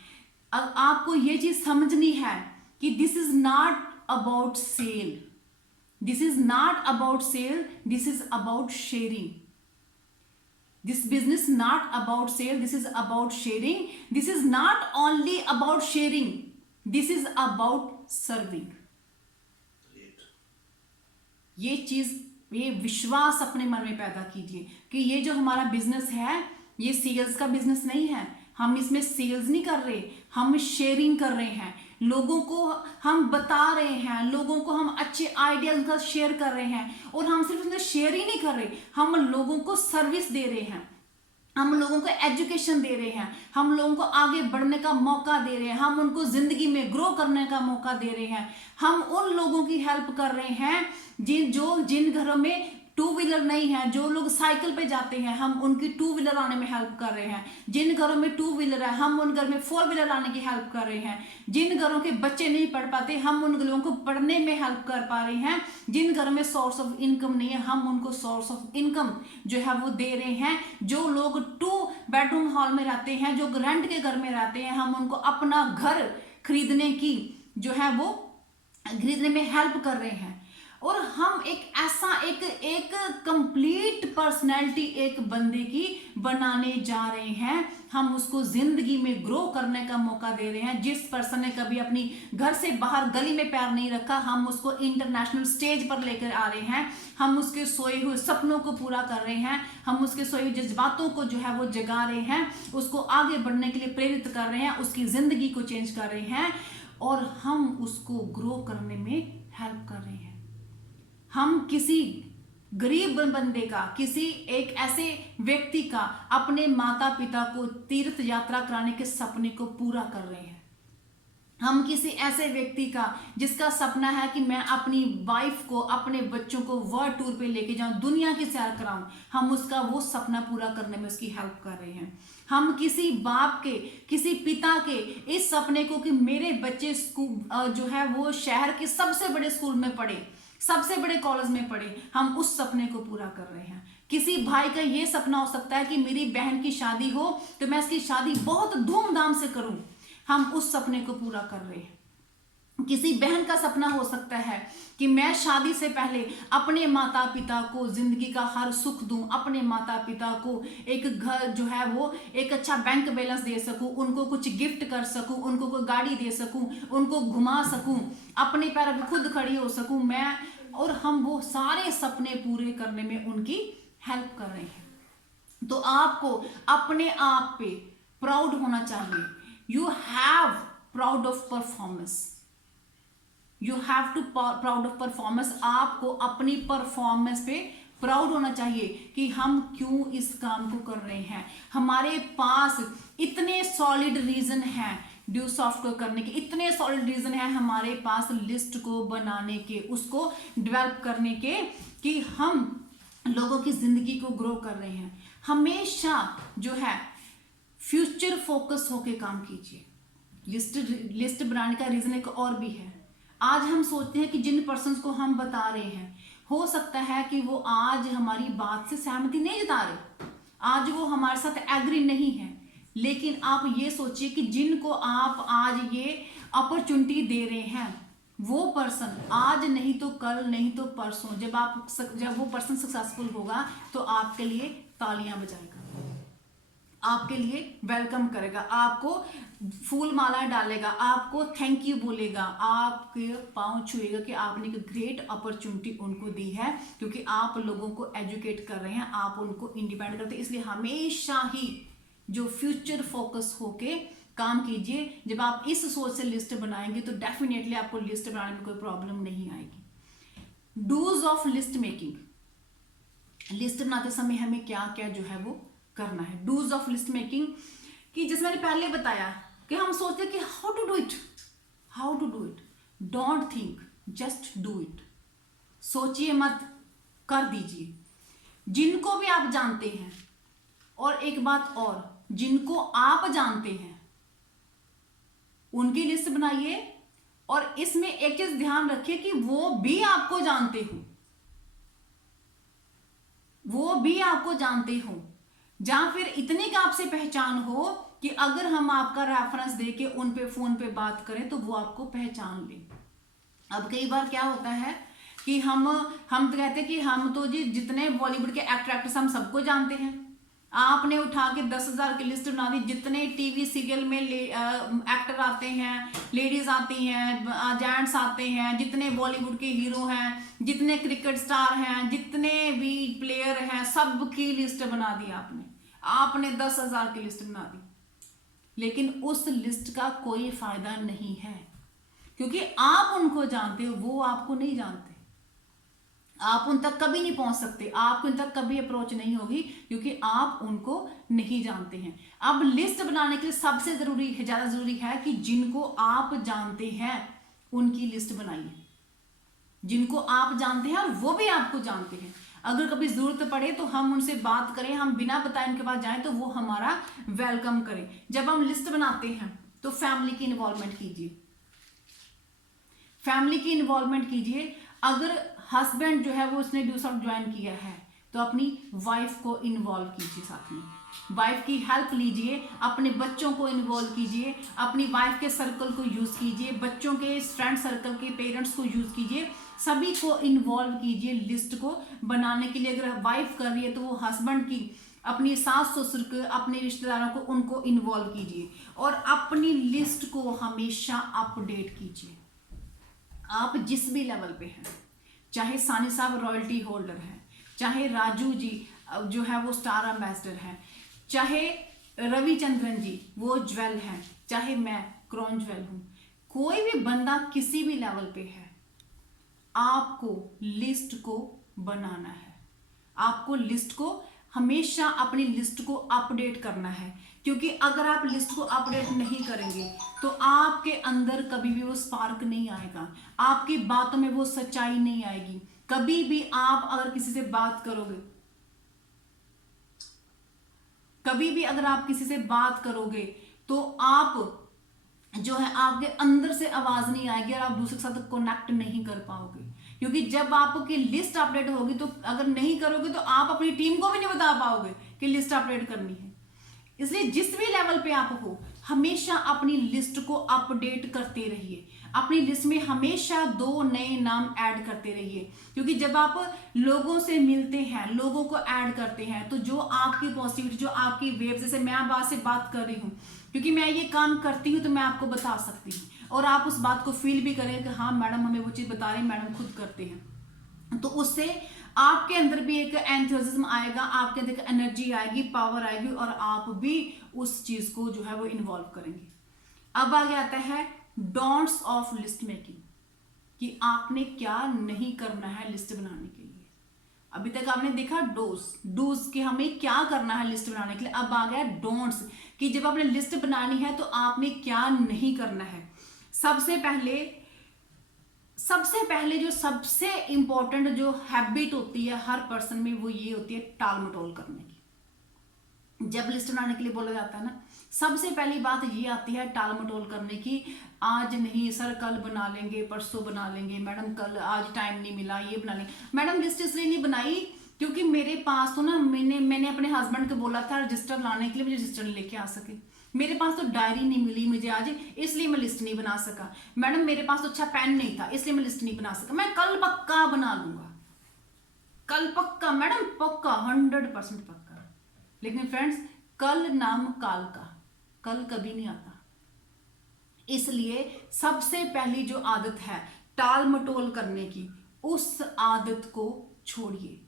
अब आपको ये चीज समझनी है कि this is not about sale, this is not about sale, this is about sharing. This business not about sale, this is about sharing. This is not only about sharing, this is about serving. ये चीज, ये विश्वास अपने मन में पैदा कीजिए कि ये जो हमारा बिजनेस है ये सेल्स का बिजनेस नहीं है, हम इसमें सेल्स नहीं कर रहे, हम शेयरिंग कर रहे हैं, लोगों को हम बता रहे हैं, लोगों को हम अच्छे आइडियाज का शेयर कर रहे हैं, और हम सिर्फ उसमें शेयर ही नहीं कर रहे, हम लोगों को सर्विस दे रहे हैं, हम लोगों को एजुकेशन दे रहे हैं, हम लोगों को आगे बढ़ने का मौका दे रहे हैं, हम उनको जिंदगी में ग्रो करने का मौका दे रहे हैं। हम उन लोगों की हेल्प कर रहे हैं जिन घरों में टू व्हीलर नहीं है, जो लोग साइकिल पे जाते हैं, हम उनकी टू व्हीलर आने में हेल्प कर रहे हैं। जिन घरों में टू व्हीलर है, हम उन घर में फोर व्हीलर आने की हेल्प कर रहे हैं। जिन घरों के बच्चे नहीं पढ़ पाते, हम उन लोगों को पढ़ने में हेल्प कर पा रहे हैं। जिन घरों में सोर्स ऑफ इनकम नहीं है, हम उनको सोर्स ऑफ इनकम जो है वो दे रहे हैं। जो लोग 2 बेडरूम हॉल में रहते हैं, जो रेंट के घर में रहते हैं, हम उनको अपना घर खरीदने की जो है वो खरीदने में हेल्प कर रहे हैं। और हम एक ऐसा एक कंप्लीट पर्सनैलिटी एक बंदे की बनाने जा रहे हैं, हम उसको जिंदगी में ग्रो करने का मौका दे रहे हैं। जिस पर्सन ने कभी अपनी घर से बाहर गली में पैर नहीं रखा, हम उसको इंटरनेशनल स्टेज पर लेकर आ रहे हैं, हम उसके सोए हुए सपनों को पूरा कर रहे हैं, हम उसके सोए हुए जज्बातों को जो है वो जगा रहे हैं, उसको आगे बढ़ने के लिए प्रेरित कर रहे हैं, उसकी जिंदगी को चेंज कर रहे हैं, और हम उसको ग्रो करने में हेल्प कर रहे हैं। हम किसी गरीब बंदे का, किसी एक ऐसे व्यक्ति का, अपने माता पिता को तीर्थ यात्रा कराने के सपने को पूरा कर रहे हैं। हम किसी ऐसे व्यक्ति का जिसका सपना है कि मैं अपनी वाइफ को, अपने बच्चों को वर्ल्ड टूर पे लेके जाऊं, दुनिया की सैर कराऊं, हम उसका वो सपना पूरा करने में उसकी हेल्प कर रहे हैं। हम किसी बाप के, किसी पिता के इस सपने को कि मेरे बच्चे स्कूल जो है वो शहर के सबसे बड़े स्कूल में पढ़े, सबसे बड़े कॉलेज में पढ़े, हम उस सपने को पूरा कर रहे हैं। किसी भाई का ये सपना हो सकता है कि मेरी बहन की शादी हो तो मैं इसकी शादी बहुत धूमधाम से करूं, हम उस सपने को पूरा कर रहे हैं। किसी बहन का सपना हो सकता है कि मैं शादी से पहले अपने माता पिता को जिंदगी का हर सुख दूं, अपने माता पिता को एक घर जो है वो एक अच्छा बैंक बैलेंस दे सकूं, उनको कुछ गिफ्ट कर सकूं, उनको कोई गाड़ी दे सकूं, उनको घुमा सकूं, अपने पैरों पे खुद खड़ी हो सकूं मैं, और हम वो सारे सपने पूरे करने में उनकी हेल्प कर रहे हैं। तो आपको अपने आप पे प्राउड होना चाहिए। You have proud of performance, you have to proud of performance. आपको अपनी परफॉर्मेंस पे प्राउड होना चाहिए कि हम क्यों इस काम को कर रहे हैं। हमारे पास इतने सॉलिड रीजन हैं ड्यूसॉफ्ट को करने के, इतने सॉलिड रीजन है हमारे पास लिस्ट को बनाने के, उसको डेवलप करने के, कि हम लोगों की जिंदगी को ग्रो कर रहे हैं। हमेशा जो है फ्यूचर फोकस होके काम कीजिए। लिस्ट बनाने का रीजन एक और भी है। आज हम सोचते हैं कि जिन पर्सन्स को हम बता रहे हैं हो सकता है कि वो आज हमारी बात से सहमति नहीं जता रहे, आज वो हमारे साथ एग्री नहीं है, लेकिन आप ये सोचिए कि जिनको आप आज ये अपॉर्चुनिटी दे रहे हैं, वो पर्सन आज नहीं तो कल, नहीं तो परसों, जब वो पर्सन सक्सेसफुल होगा तो आपके लिए तालियां बजाएगा, आपके लिए वेलकम करेगा, आपको फूल माला डालेगा, आपको थैंक यू बोलेगा, आपके पांव छुएगा कि आपने एक ग्रेट अपॉर्चुनिटी उनको दी है, क्योंकि आप लोगों को एजुकेट कर रहे हैं, आप उनको इंडिपेंडेंट करते हैं। इसलिए हमेशा ही जो फ्यूचर फोकस होके काम कीजिए। जब आप इस सोच से लिस्ट बनाएंगे तो डेफिनेटली आपको लिस्ट बनाने में कोई प्रॉब्लम नहीं आएगी। Do's of list making, list बनाते समय हमें क्या क्या जो है वो करना है। डूज ऑफ लिस्ट मेकिंग कि जैसे मैंने पहले बताया कि हम सोचते हैं कि how to do it, don't think, just do it. सोचिए मत, कर दीजिए। जिनको भी आप जानते हैं, और एक बात और, जिनको आप जानते हैं उनकी लिस्ट बनाइए, और इसमें एक चीज ध्यान रखिए कि वो भी आपको जानते हो, या फिर इतनी का आपसे पहचान हो कि अगर हम आपका रेफरेंस देके उन पे फोन पे बात करें तो वो आपको पहचान ले। अब कई बार क्या होता है कि हम तो कहते हैं कि हम तो जी जितने बॉलीवुड के एक्ट्रेस हम सबको जानते हैं। आपने उठा के 10,000 की लिस्ट बना दी, जितने टीवी सीरियल में एक्टर आते हैं, लेडीज आती हैं, जेंट्स आते हैं, जितने बॉलीवुड के हीरो हैं, जितने क्रिकेट स्टार हैं, जितने भी प्लेयर हैं, सबकी लिस्ट बना दी आपने 10,000 की लिस्ट बना दी। लेकिन उस लिस्ट का कोई फायदा नहीं है, क्योंकि आप उनको जानते हो, वो आपको नहीं जानते। आप उन तक कभी नहीं पहुंच सकते, आपको उन तक कभी अप्रोच नहीं होगी, क्योंकि आप उनको नहीं जानते हैं। अब लिस्ट बनाने के लिए सबसे ज्यादा जरूरी है कि जिनको आप जानते हैं उनकी लिस्ट बनाइए। जिनको आप जानते हैं और वो भी आपको जानते हैं, अगर कभी जरूरत पड़े तो हम उनसे बात करें, हम बिना बताए उनके पास जाएं तो वो हमारा वेलकम करें। जब हम लिस्ट बनाते हैं तो फैमिली की इन्वॉल्वमेंट कीजिए। अगर हस्बैंड जो है वो उसने दूसरा ज्वाइन किया है तो अपनी वाइफ को इन्वॉल्व कीजिए, साथ में वाइफ की हेल्प लीजिए, अपने बच्चों को इन्वॉल्व कीजिए, अपनी वाइफ के सर्कल को यूज कीजिए, बच्चों के फ्रेंड सर्कल के पेरेंट्स को यूज कीजिए, सभी को इन्वॉल्व कीजिए लिस्ट को बनाने के लिए। अगर वाइफ कर रही है तो वो हस्बैंड की, अपनी सास ससुर को, अपने रिश्तेदारों को, उनको इन्वॉल्व कीजिए, और अपनी लिस्ट को हमेशा अपडेट कीजिए। आप जिस भी लेवल पे हैं, चाहे सानी साहब रॉयल्टी होल्डर हैं, चाहे राजू जी जो है वो स्टार एम्बेसडर हैं, चाहे रविचंद्रन जी वो ज्वेल हैं, चाहे मैं क्रॉन ज्वेल हूं, कोई भी बंदा किसी भी लेवल पे है, आपको लिस्ट को बनाना है। आपको लिस्ट को हमेशा अपनी लिस्ट को अपडेट करना है, क्योंकि अगर आप लिस्ट को अपडेट नहीं करेंगे तो आपके अंदर कभी भी वो स्पार्क नहीं आएगा, आपकी बातों में वो सच्चाई नहीं आएगी। कभी भी आप अगर किसी से बात करोगे, तो आप जो है आपके अंदर से आवाज नहीं आएगी और आप दूसरे के साथ कनेक्ट नहीं कर पाओगे। क्योंकि जब आपकी लिस्ट अपडेट होगी तो अगर नहीं करोगे तो आप अपनी टीम को भी नहीं बता पाओगे कि लिस्ट अपडेट करनी है। इसलिए जिस भी लेवल पे आप हो, हमेशा अपनी लिस्ट को अपडेट करते रहिए। अपनी लिस्ट में हमेशा 2 नए नाम ऐड करते रहिए, क्योंकि जब आप लोगों से मिलते हैं, लोगों को ऐड करते हैं, तो जो आपकी पॉजिटिविटी, जो आपकी वेव, जैसे मैं आपसे बात कर रही हूँ, क्योंकि मैं ये काम करती हूँ तो मैं आपको बता सकती हूँ, और आप उस बात को फील भी करें कि हाँ मैडम हमें वो चीज़ बता रही, मैडम खुद करते हैं, तो उससे आपके अंदर भी एक एंथुसिज्म आएगा, आपके अंदर एक एनर्जी आएगी, पावर आएगी, और आप भी उस चीज को जो है वो इन्वॉल्व करेंगे। अब आगे आता है डोंट्स ऑफ लिस्ट मेकिंग, कि आपने क्या नहीं करना है लिस्ट बनाने के लिए। अभी तक आपने देखा डूज कि हमें क्या करना है लिस्ट बनाने के लिए। अब आ गया डोंट्स, कि जब आपने लिस्ट बनानी है तो आपने क्या नहीं करना है। सबसे पहले जो सबसे इंपॉर्टेंट जो हैबिट होती है हर पर्सन में, वो ये होती है टाल मटोल करने की। जब लिस्ट बनाने के लिए बोला जाता है ना, सबसे पहली बात ये आती है टाल मटोल करने की। आज नहीं सर, कल बना लेंगे, परसों बना लेंगे, मैडम कल आज टाइम नहीं मिला, ये बना लेंगे। मैडम लिस्ट इसलिए नहीं बनाई क्योंकि मेरे पास तो ना, मैंने अपने हस्बैंड को बोला था रजिस्टर लाने के लिए, मुझे रजिस्टर नहीं लेके आ सके। मेरे पास तो डायरी नहीं मिली मुझे आज, इसलिए मैं लिस्ट नहीं बना सका। मैडम मेरे पास तो अच्छा पेन नहीं था, इसलिए मैं लिस्ट नहीं बना सका। मैं कल पक्का बना लूंगा, कल पक्का मैडम, पक्का 100% पक्का। लेकिन फ्रेंड्स, कल नाम काल का, कल कभी नहीं आता। इसलिए सबसे पहली जो आदत है टाल मटोल करने की, उस आदत को छोड़िए।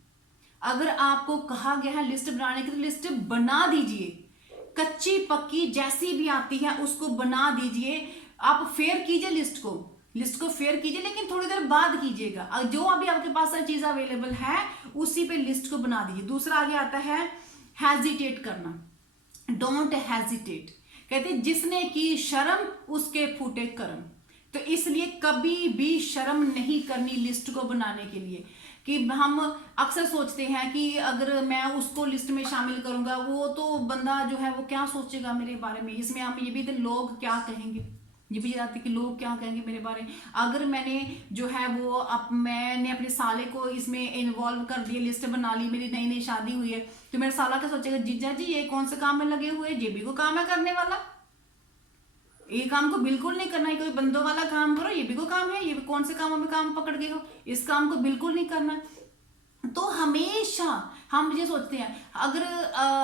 अगर आपको कहा गया है लिस्ट बनाने की, तो लिस्ट बना दीजिए। कच्ची पक्की जैसी भी आती है उसको बना दीजिए। आप फेयर कीजिए लिस्ट को फेयर कीजिए, लेकिन थोड़ी देर बाद कीजिएगा। जो अभी आपके पास चीज अवेलेबल है उसी पे लिस्ट को बना दीजिए। दूसरा आगे आता है हेजिटेट करना। डोंट हेजिटेट, कहते जिसने की शर्म उसके फूटे कर्म। तो इसलिए कभी भी शर्म नहीं करनी लिस्ट को बनाने के लिए। कि हम अक्सर सोचते हैं कि अगर मैं उसको लिस्ट में शामिल करूंगा, वो तो बंदा जो है वो क्या सोचेगा मेरे बारे में। इसमें हम ये भी तो लोग क्या कहेंगे, ये भी आते कि लोग क्या कहेंगे मेरे बारे में। अगर मैंने जो है वो मैंने अपने साले को इसमें इन्वॉल्व कर दिया, लिस्ट बना ली, मेरी नई नई शादी हुई है, तो मेरा साला क्या सोचेगा, जीजा जी ये कौन से काम में लगे हुए, ये भी को काम है करने वाला, ये काम को बिल्कुल नहीं करना है। कोई बंदों वाला काम करो, ये भी को काम है, ये भी कौन से कामों में काम पकड़ गए हो, इस काम को बिल्कुल नहीं करना। तो हमेशा हम ये सोचते हैं, अगर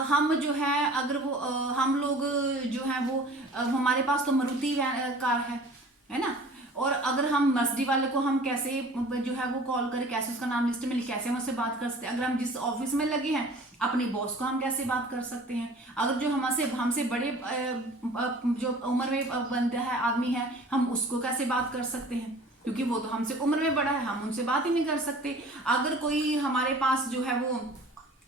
हम जो है, अगर वो हम लोग जो है वो हमारे पास तो मारुति कार है ना, और अगर हम मर्सिडी वाले को हम कैसे जो है वो कॉल करें, कैसे उसका नाम लिस्ट में लिख, कैसे हम उससे बात कर सकते हैं। अगर हम जिस ऑफिस में लगे हैं अपने बॉस को हम कैसे बात कर सकते हैं। अगर जो हमसे बड़े जो उम्र में बंदा है, आदमी है, हम उसको कैसे बात कर सकते हैं, क्योंकि वो तो हमसे उम्र में बड़ा है, हम उनसे बात ही नहीं कर सकते। अगर कोई हमारे पास जो है वो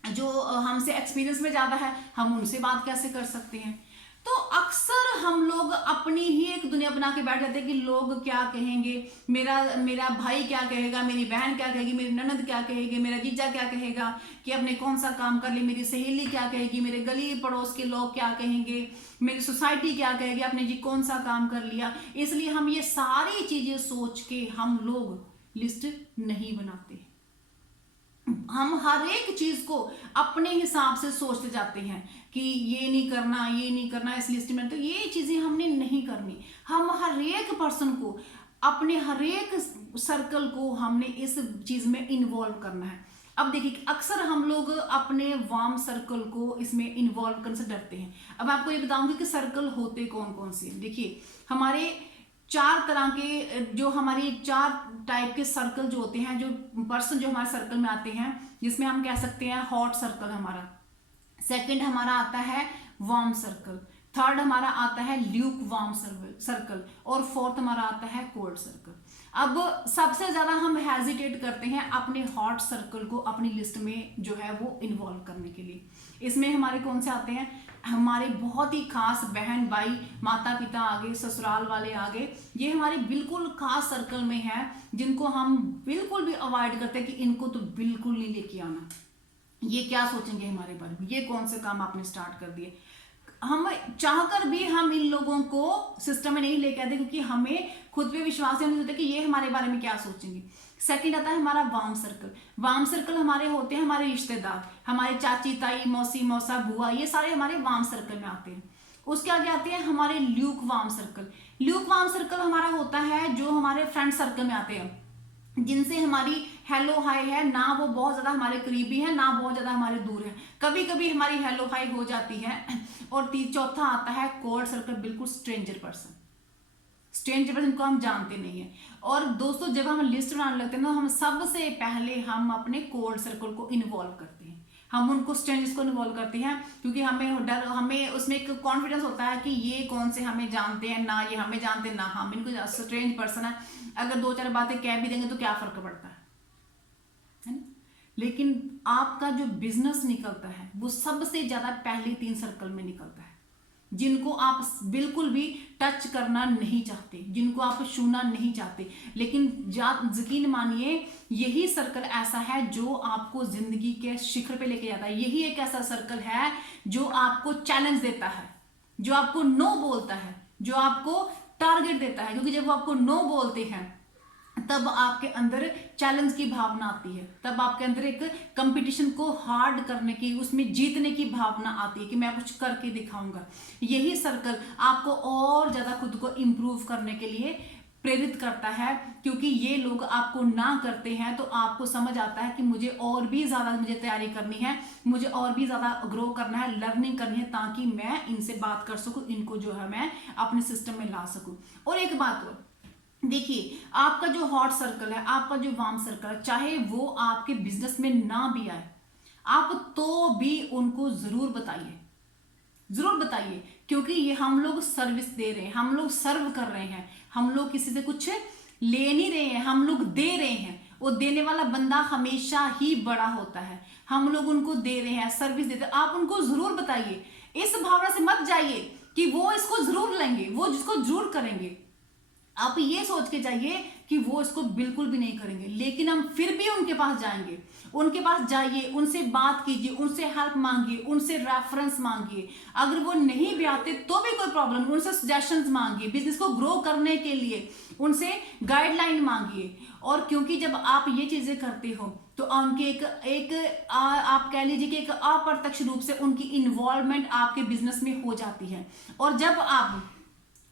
जो हमसे एक्सपीरियंस में ज़्यादा है, हम उनसे बात कैसे कर सकते हैं। तो अक्सर हम लोग अपनी ही एक दुनिया बना के बैठ जाते हैं कि लोग क्या कहेंगे, मेरा भाई क्या कहेगा, मेरी बहन क्या कहेगी, मेरी ननद क्या कहेगी, मेरा जीजा क्या कहेगा कि अपने कौन सा काम कर ली, मेरी सहेली क्या कहेगी, मेरे गली पड़ोस के लोग क्या कहेंगे, मेरी सोसाइटी क्या कहेगी, आपने जी कौन सा काम कर लिया। इसलिए हम ये सारी चीजें सोच के हम लोग लिस्ट नहीं बनाते। हम हर एक चीज को अपने हिसाब से सोचते जाते हैं कि ये नहीं करना, ये नहीं करना इस लिस्ट में, तो ये चीजें हमने नहीं करनी। हम हर एक पर्सन को, अपने हर एक सर्कल को हमने इस चीज में इन्वॉल्व करना है। अब देखिए, अक्सर हम लोग अपने वार्म सर्कल को इसमें इन्वॉल्व करने से डरते हैं। अब आपको ये बताऊंगी कि सर्कल होते कौन कौन से। देखिए, हमारे 4 तरह के, जो हमारी 4 टाइप के सर्कल जो होते हैं, जो पर्सन जो हमारे सर्कल में आते हैं, जिसमें हम कह सकते हैं हॉट सर्कल हमारा, सेकंड हमारा आता है वार्म सर्कल, थर्ड हमारा आता है ल्यूक वार्म सर्कल, और फोर्थ हमारा आता है कोल्ड सर्कल। अब सबसे ज्यादा हम हेजिटेट करते हैं अपने हॉट सर्कल को अपनी लिस्ट में जो है वो इन्वॉल्व करने के लिए। इसमें हमारे कौन से आते हैं, हमारे बहुत ही खास बहन भाई, माता पिता आगे, ससुराल वाले आगे, ये हमारे बिल्कुल खास सर्कल में है, जिनको हम बिल्कुल भी अवॉइड करते हैं कि इनको तो बिल्कुल नहीं लेके आना, ये क्या सोचेंगे हमारे बारे में, ये कौन से काम आपने स्टार्ट कर दिए। हम चाहकर भी हम इन लोगों को सिस्टम में नहीं लेके आते, क्योंकि हमें खुद पे विश्वास नहीं होता कि ये हमारे बारे में क्या सोचेंगे। सेकंड आता है हमारा वार्म सर्कल। वार्म सर्कल हमारे होते हैं हमारे रिश्तेदार, हमारे चाची ताई मौसी मौसा बुआ, ये सारे हमारे वार्म सर्कल में आते हैं। उसके आगे आते हैं हमारे Luke warm circle. Luke warm circle हमारा होता है जो हमारे फ्रेंड सर्कल में आते हैं, जिनसे हमारी हेलो हाय है ना, वो बहुत ज्यादा हमारे करीबी है ना बहुत ज्यादा हमारे दूर है, कभी कभी हमारी हेलो हाय हो जाती है। और चौथा आता है कोल्ड सर्कल, बिल्कुल स्ट्रेंजर पर्सन को हम जानते नहीं है। और दोस्तों, जब हम लिस्ट बनाने लगते हैं ना, हम सबसे पहले हम अपने कोल्ड सर्कल को इन्वॉल्व करते हैं, हम उनको स्ट्रेंजर्स को इन्वॉल्व करते हैं, क्योंकि हमें उसमें एक कॉन्फिडेंस होता है कि ये कौन से हमें जानते हैं ना, ये हमें जानते हैं ना, हम इनको स्ट्रेंज पर्सन है, अगर 2-4 बातें कह भी देंगे तो क्या फर्क पड़ता है ना। लेकिन आपका जो बिजनेस निकलता है वो सबसे ज्यादा पहले 3 सर्कल में निकलता है। जिनको आप बिल्कुल भी टच करना नहीं चाहते, जिनको आप छूना नहीं चाहते। लेकिन यकीन मानिए यही सर्कल ऐसा है जो आपको जिंदगी के शिखर पे लेके जाता है। यही एक ऐसा सर्कल है जो आपको चैलेंज देता है, जो आपको नो बोलता है, जो आपको टारगेट देता है। क्योंकि जब वो आपको नो बोलते हैं तब आपके अंदर चैलेंज की भावना आती है, तब आपके अंदर एक कंपटीशन को हार्ड करने की, उसमें जीतने की भावना आती है कि मैं कुछ करके दिखाऊंगा। यही सर्कल आपको और ज्यादा खुद को इंप्रूव करने के लिए प्रेरित करता है। क्योंकि ये लोग आपको ना करते हैं तो आपको समझ आता है कि मुझे और भी ज्यादा तैयारी करनी है, मुझे और भी ज्यादा ग्रो करना है, लर्निंग करनी है, ताकि मैं इनसे बात कर सकूं, इनको जो है मैं अपने सिस्टम में ला सकूं। और एक बात और देखिए, आपका जो हॉट सर्कल है, आपका जो वार्म सर्कल है, चाहे वो आपके बिजनेस में ना भी आए, आप तो भी उनको जरूर बताइए, जरूर बताइए। क्योंकि ये हम लोग सर्विस दे रहे हैं, हम लोग सर्व कर रहे हैं, हम लोग किसी से कुछ ले नहीं रहे हैं, हम लोग दे रहे हैं। वो देने वाला बंदा हमेशा ही बड़ा होता है। हम लोग उनको दे रहे हैं, सर्विस देते हैं, आप उनको जरूर बताइए। इस भावना से मत जाइए कि वो इसको जरूर लेंगे, वो जिसको जरूर करेंगे। आप ये सोच के जाइए कि वो इसको बिल्कुल भी नहीं करेंगे, लेकिन हम फिर भी उनके पास जाएंगे। उनके पास जाइए, उनसे बात कीजिए, उनसे हेल्प मांगिए, उनसे रेफरेंस मांगिए। अगर वो नहीं भी आते तो भी कोई प्रॉब्लम नहीं, उनसे सजेशंस मांगिए, बिजनेस को ग्रो करने के लिए उनसे गाइडलाइन मांगिए। और क्योंकि जब आप ये चीजें करते हो तो उनके आप कह लीजिए कि एक अप्रत्यक्ष रूप से उनकी इन्वॉल्वमेंट आपके बिजनेस में हो जाती है। और जब आप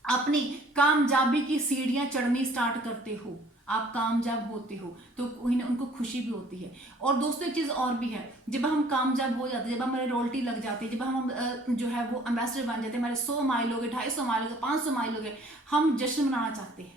अपनी कामयाबी की सीढ़ियां चढ़नी स्टार्ट करते हो, आप कामयाब होते हो, तो उनको खुशी भी होती है। और दोस्तों एक चीज और भी है, जब हम कामयाब हो जाते हैं, जब हमारे रॉयल्टी लग जाती है, जब हम जो है वो एम्बेसडर बन जाते हैं, हमारे 100 माइल हो गए, 250 माइल हो गए, 500 माइल हो गए, हम जश्न मनाना चाहते हैं,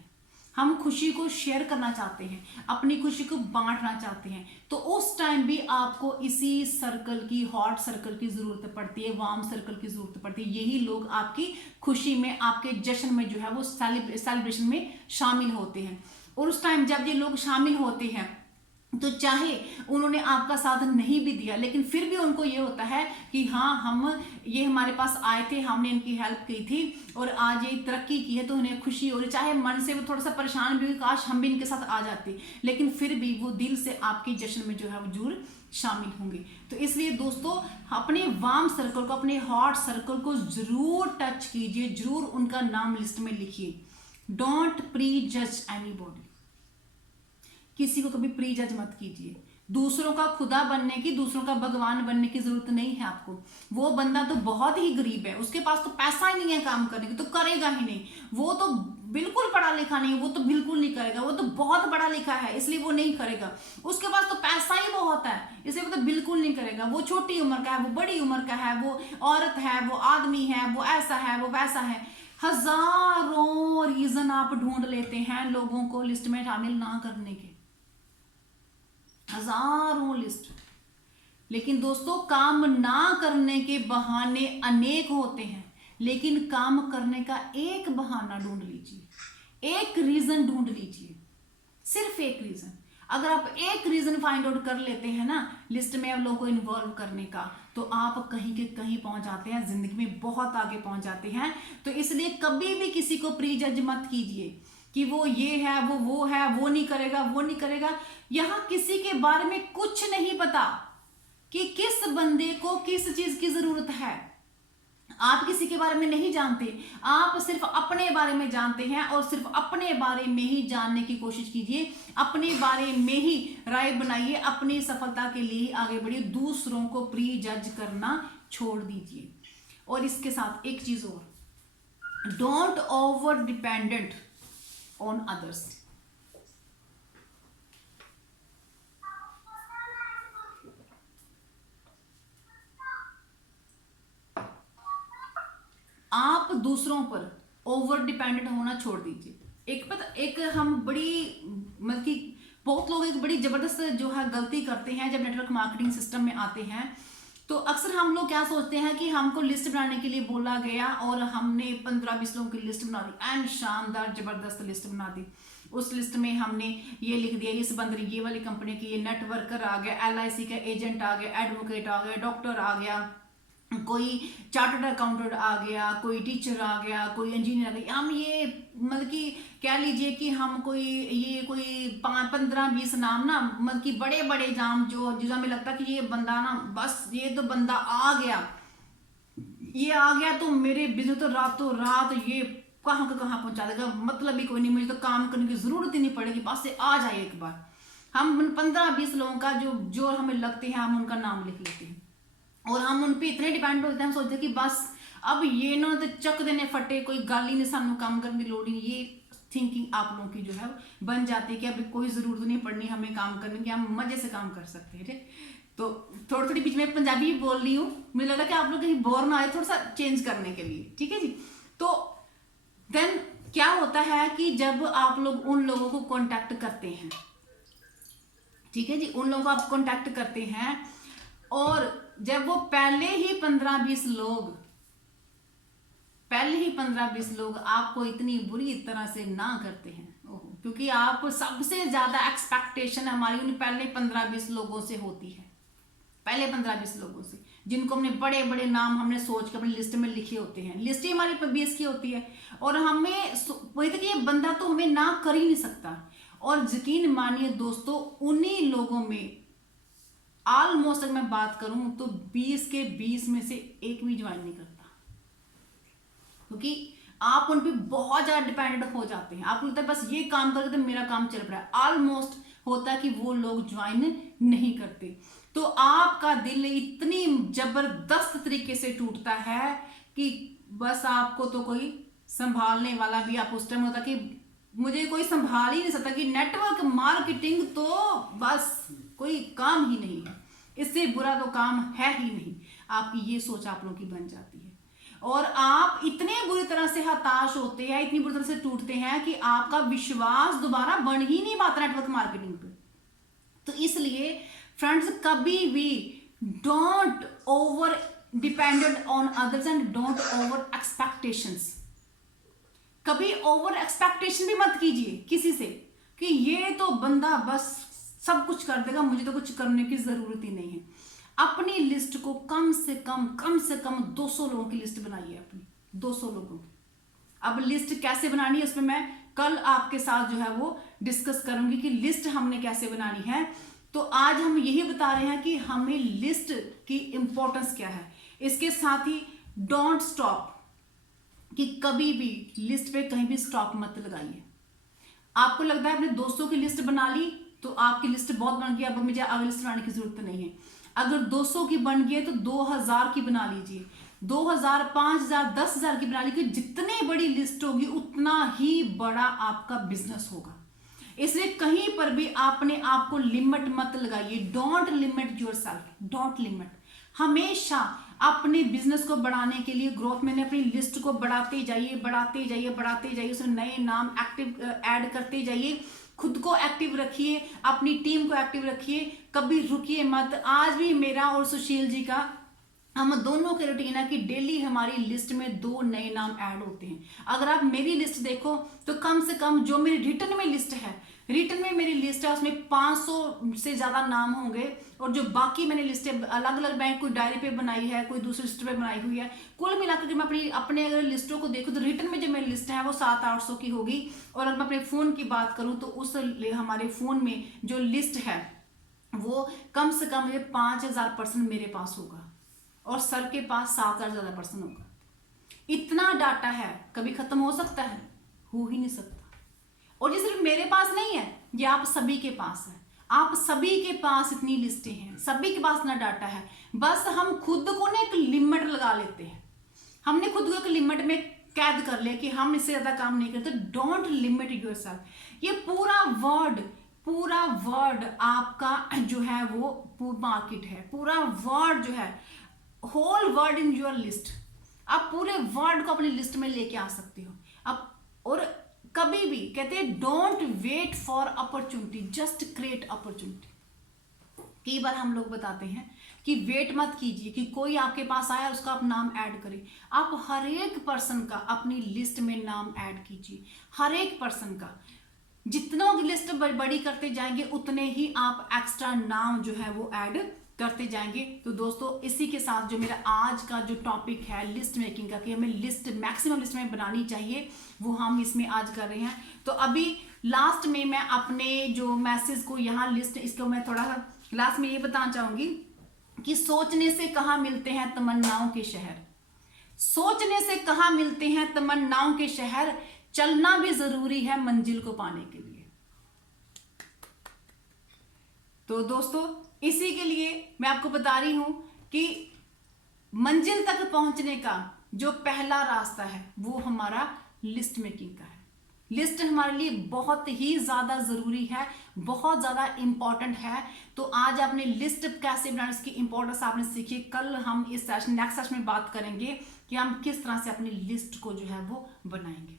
हम खुशी को शेयर करना चाहते हैं, अपनी खुशी को बांटना चाहते हैं। तो उस टाइम भी आपको इसी सर्कल की, हॉट सर्कल की जरूरत पड़ती है, वार्म सर्कल की जरूरत पड़ती है। यही लोग आपकी खुशी में, आपके जश्न में जो है वो सेलिब्रेशन में शामिल होते हैं। और उस टाइम जब ये लोग शामिल होते हैं तो चाहे उन्होंने आपका साथ नहीं भी दिया, लेकिन फिर भी उनको ये होता है कि हाँ, ये हमारे पास आए थे, हमने इनकी हेल्प की थी और आज ये तरक्की की है, तो उन्हें खुशी हो रही। चाहे मन से वो थोड़ा सा परेशान भी, काश हम भी इनके साथ आ जाते, लेकिन फिर भी वो दिल से आपके जश्न में जो है वो जरूर शामिल होंगे। तो इसलिए दोस्तों, अपने वार्म सर्कल को, अपने हॉट सर्कल को जरूर टच कीजिए, जरूर उनका नाम लिस्ट में लिखिए। डोंट प्री जज एनीबॉडी, किसी को कभी प्री जज मत कीजिए। दूसरों का खुदा बनने की, दूसरों का भगवान बनने की जरूरत नहीं है आपको। वो बंदा तो बहुत ही गरीब है, उसके पास तो पैसा ही नहीं है काम करने की, तो करेगा ही नहीं। वो तो बिल्कुल पढ़ा लिखा नहीं है, वो तो बिल्कुल नहीं करेगा। वो तो बहुत पढ़ा लिखा है इसलिए वो नहीं करेगा, उसके पास तो पैसा ही बहुत है इसलिए वो तो बिल्कुल नहीं करेगा। वो छोटी उम्र का है, वो बड़ी उम्र का है, वो औरत है, वो आदमी है, वो ऐसा है, वो वैसा है। हजारों रीजन आप ढूंढ लेते हैं लोगों को लिस्ट में शामिल ना करने के, हजारों लिस्ट। लेकिन दोस्तों, काम ना करने के बहाने अनेक होते हैं, लेकिन काम करने का एक बहाना ढूंढ लीजिए, एक रीजन ढूंढ लीजिए, सिर्फ एक रीजन। अगर आप एक रीजन फाइंड आउट कर लेते हैं ना लिस्ट में आप लोगों को इन्वॉल्व करने का, तो आप कहीं के कहीं पहुंच जाते हैं, जिंदगी में बहुत आगे पहुंच जाते हैं। तो इसलिए कभी भी किसी को प्री जज मत कीजिए कि वो ये है, वो है, वो नहीं करेगा, वो नहीं करेगा। यहां किसी के बारे में कुछ नहीं पता कि किस बंदे को किस चीज की जरूरत है। आप किसी के बारे में नहीं जानते, आप सिर्फ अपने बारे में जानते हैं और सिर्फ अपने बारे में ही जानने की कोशिश कीजिए, अपने बारे में ही राय बनाइए, अपनी सफलता के लिए आगे बढ़िए। दूसरों को प्री जज करना छोड़ दीजिए। और इसके साथ एक चीज और, don't over dependent on others. आप दूसरों पर ओवर डिपेंडेंट होना छोड़ दीजिए। एक हम बड़ी, मतलब कि बहुत लोग एक बड़ी जबरदस्त जो है गलती करते हैं जब नेटवर्क मार्केटिंग सिस्टम में आते हैं। तो अक्सर हम लोग क्या सोचते हैं कि हमको लिस्ट बनाने के लिए बोला गया और हमने 15-20 लोगों की लिस्ट बना दी, एंड शानदार जबरदस्त लिस्ट बना दी। उस लिस्ट में हमने ये लिख दिया, इस बंदर ये वाली कंपनी की ये नेटवर्कर आ गया, LIC का एजेंट आ गया, एडवोकेट आ गया, डॉक्टर आ गया, कोई चार्टर्ड अकाउंटेंट आ गया, कोई टीचर आ गया, कोई इंजीनियर आ गया। हम ये मतलब कि कह लीजिए कि हम कोई 15-20 नाम ना, मतलब कि बड़े बड़े नाम जो हमें लगता है कि ये बंदा ना, बस ये तो बंदा आ गया, ये आ गया तो मेरे बिजनेस तो रातों रात ये कहाँ का कहाँ पहुंचा देगा, मतलब ही कोई नहीं, मुझे तो काम करने की जरूरत ही नहीं पड़ेगी, बस से आ जाए एक बार। हम 15-20 लोगों का जो हमें लगते हैं, हम उनका नाम लिख लेते हैं और हम उन पर इतने डिपेंड होते हैं, हम सोचते हैं कि बस अब ये ना तो चक देने फटे, कोई गाल ही नहीं, सानू काम करने की लोड़ ही नहीं। ये थिंकिंग आप लोगों की जो है बन जाती है कि अभी कोई जरूरत नहीं पड़नी हमें काम करने की, हम मजे से काम कर सकते हैं। ठीक, तो थोड़ी थोड़ी बीच में पंजाबी बोल रही हूँ, मुझे लगा कि आप लोग कहीं बोर ना आए, थोड़ा सा चेंज करने के लिए। ठीक है जी। तो देन क्या होता है कि जब आप लोग उन लोगों को कांटेक्ट करते हैं, ठीक है जी, उन लोगों को आप कांटेक्ट करते हैं और जब वो पहले ही 15-20 लोग आपको इतनी बुरी तरह से ना करते हैं, क्योंकि आप सबसे ज्यादा एक्सपेक्टेशन हमारी उन पहले 15-20 लोगों से होती है, पहले 15-20 लोगों से, जिनको हमने बड़े बड़े नाम हमने सोच के अपनी लिस्ट में लिखे होते हैं। लिस्ट ही हमारी 20 की होती है और हमें वही तक ये बंदा तो हमें ना कर ही नहीं सकता। और यकीन मानिए दोस्तों, उन्हीं लोगों में ऑलमोस्ट अगर मैं बात करूं तो 20 के 20 में से एक भी ज्वाइन नहीं करता, क्योंकि आप उन पर बहुत ज्यादा डिपेंडेंट हो जाते हैं। आपको लगता है बस ये काम करके तो मेरा काम चल रहा है। ऑलमोस्ट होता है कि वो लोग ज्वाइन नहीं करते, तो आपका दिल इतनी जबरदस्त तरीके से टूटता है कि बस आपको तो कोई संभालने वाला भी आप उस टाइम होता कि मुझे कोई संभाल ही नहीं सकता, कि नेटवर्क मार्केटिंग तो बस कोई काम ही नहीं है, इससे बुरा तो काम है ही नहीं। आपकी ये सोच आप लोगों की बन जाती है और आप इतने बुरी तरह से हताश होते हैं, इतनी बुरी तरह से टूटते हैं कि आपका विश्वास दोबारा बन ही नहीं पाता नेटवर्क मार्केटिंग पे। तो इसलिए फ्रेंड्स, कभी भी don't over dependent on others and don't over expectations. कभी ओवर एक्सपेक्टेशन भी मत कीजिए किसी से कि ये तो बंदा बस सब कुछ कर देगा, मुझे तो कुछ करने की जरूरत ही नहीं है। अपनी लिस्ट को कम से कम 200 लोगों की लिस्ट बनाइए, अपनी 200 लोगों की। अब लिस्ट कैसे बनानी है उसमें मैं कल आपके साथ जो है वो डिस्कस करूंगी कि लिस्ट हमने कैसे बनानी है। तो आज हम यही बता रहे हैं कि हमें लिस्ट की इंपॉर्टेंस क्या है। इसके साथ ही डोंट स्टॉप, कि कभी भी लिस्ट पे कहीं भी स्टॉप मत लगाइए। आपको लगता है आपने 200 की लिस्ट बना ली तो आपकी लिस्ट बहुत बन गई, अब मुझे अगली लिस्ट बनाने की जरूरत नहीं है। अगर 200 की बन गई है तो 2000 की बना लीजिए, 2000, 5000, 10,000 की बना लीजिए। जितनी बड़ी लिस्ट होगी उतना ही बड़ा आपका बिजनेस होगा। इसलिए कहीं पर भी आपने आपको लिमिट मत लगाइए। Don't limit yourself, don't limit. हमेशा अपने बिजनेस को बढ़ाने के लिए ग्रोथ में अपनी लिस्ट को बढ़ाते जाइए, उसमें नए नाम एक्टिव ऐड करते जाइए। खुद को एक्टिव रखिए, अपनी टीम को एक्टिव रखिए, कभी रुकिए मत। आज भी मेरा और सुशील जी का, हम दोनों के रूटीन है कि डेली हमारी लिस्ट में 2 नए नाम ऐड होते हैं। अगर आप मेरी लिस्ट देखो तो कम से कम जो मेरी रिटर्न में लिस्ट है, रिटर्न में मेरी लिस्ट है उसमें 500 से ज्यादा नाम होंगे। और जो बाकी मैंने लिस्टें अलग अलग बैंक, कोई डायरी पे बनाई है, कोई दूसरी लिस्ट पे बनाई हुई है, कुल मिलाकर के मैं अपने अगर लिस्टों को देखूँ तो रिटर्न में जो मेरी लिस्ट है वो 700-800 की होगी। और अगर मैं अपने फोन की बात करूँ तो उस हमारे फोन में जो लिस्ट है वो कम से कम 5000 पर्सन मेरे पास होगा और सर के पास 7000 ज्यादा पर्सन होगा। इतना डाटा है, कभी खत्म हो सकता है? हो ही नहीं सकता। और ये सिर्फ मेरे पास नहीं है, ये आप सभी के पास है। आप सभी के पास इतनी लिस्टें हैं, सभी के पास इतना डाटा है। बस हम खुद को ना एक लिमिट लगा लेते हैं, हमने खुद को एक लिमिट में कैद कर लिया कि हम इससे ज्यादा काम नहीं करते। Don't limit yourself. ये पूरा वर्ड आपका जो है वो मार्केट है, पूरा वर्ड जो है, whole word in your list. आप पूरे वर्ड को अपनी लिस्ट में लेके आ सकते हो। अब और कभी भी कहते हैं don't wait for opportunity, just create opportunity. कई बार हम लोग बताते हैं कि वेट मत कीजिए कि कोई आपके पास आया उसका आप नाम ऐड करें। आप हर एक पर्सन का अपनी लिस्ट में नाम ऐड कीजिए, हर एक पर्सन का। जितना की लिस्ट बड़ी करते जाएंगे उतने ही आप एक्स्ट्रा नाम जो है वो ऐड करते जाएंगे। तो दोस्तों इसी के साथ जो मेरा आज का जो टॉपिक है लिस्ट मेकिंग का, कि हमें लिस्ट मैक्सिमम लिस्ट में बनानी चाहिए, वो हम इसमें आज कर रहे हैं। तो अभी लास्ट में मैं अपने जो मैसेज को यहाँ लिस्ट, इसको मैं थोड़ा लास्ट में ये बताना चाहूंगी कि सोचने से कहाँ मिलते हैं तमन्नाओं के शहर, सोचने से कहाँ मिलते हैं तमन्नाओं के शहर, चलना भी जरूरी है मंजिल को पाने के लिए। तो दोस्तों इसी के लिए मैं आपको बता रही हूं कि मंजिल तक पहुंचने का जो पहला रास्ता है वो हमारा लिस्ट मेकिंग का है। लिस्ट हमारे लिए बहुत ही ज़्यादा ज़रूरी है, बहुत ज़्यादा इंपॉर्टेंट है। तो आज आपने लिस्ट कैसे बनाना, इसकी इंपॉर्टेंस आपने सीखी। कल हम इस सेशन नेक्स्ट सेशन में बात करेंगे कि हम किस तरह से अपनी लिस्ट को जो है वो बनाएंगे।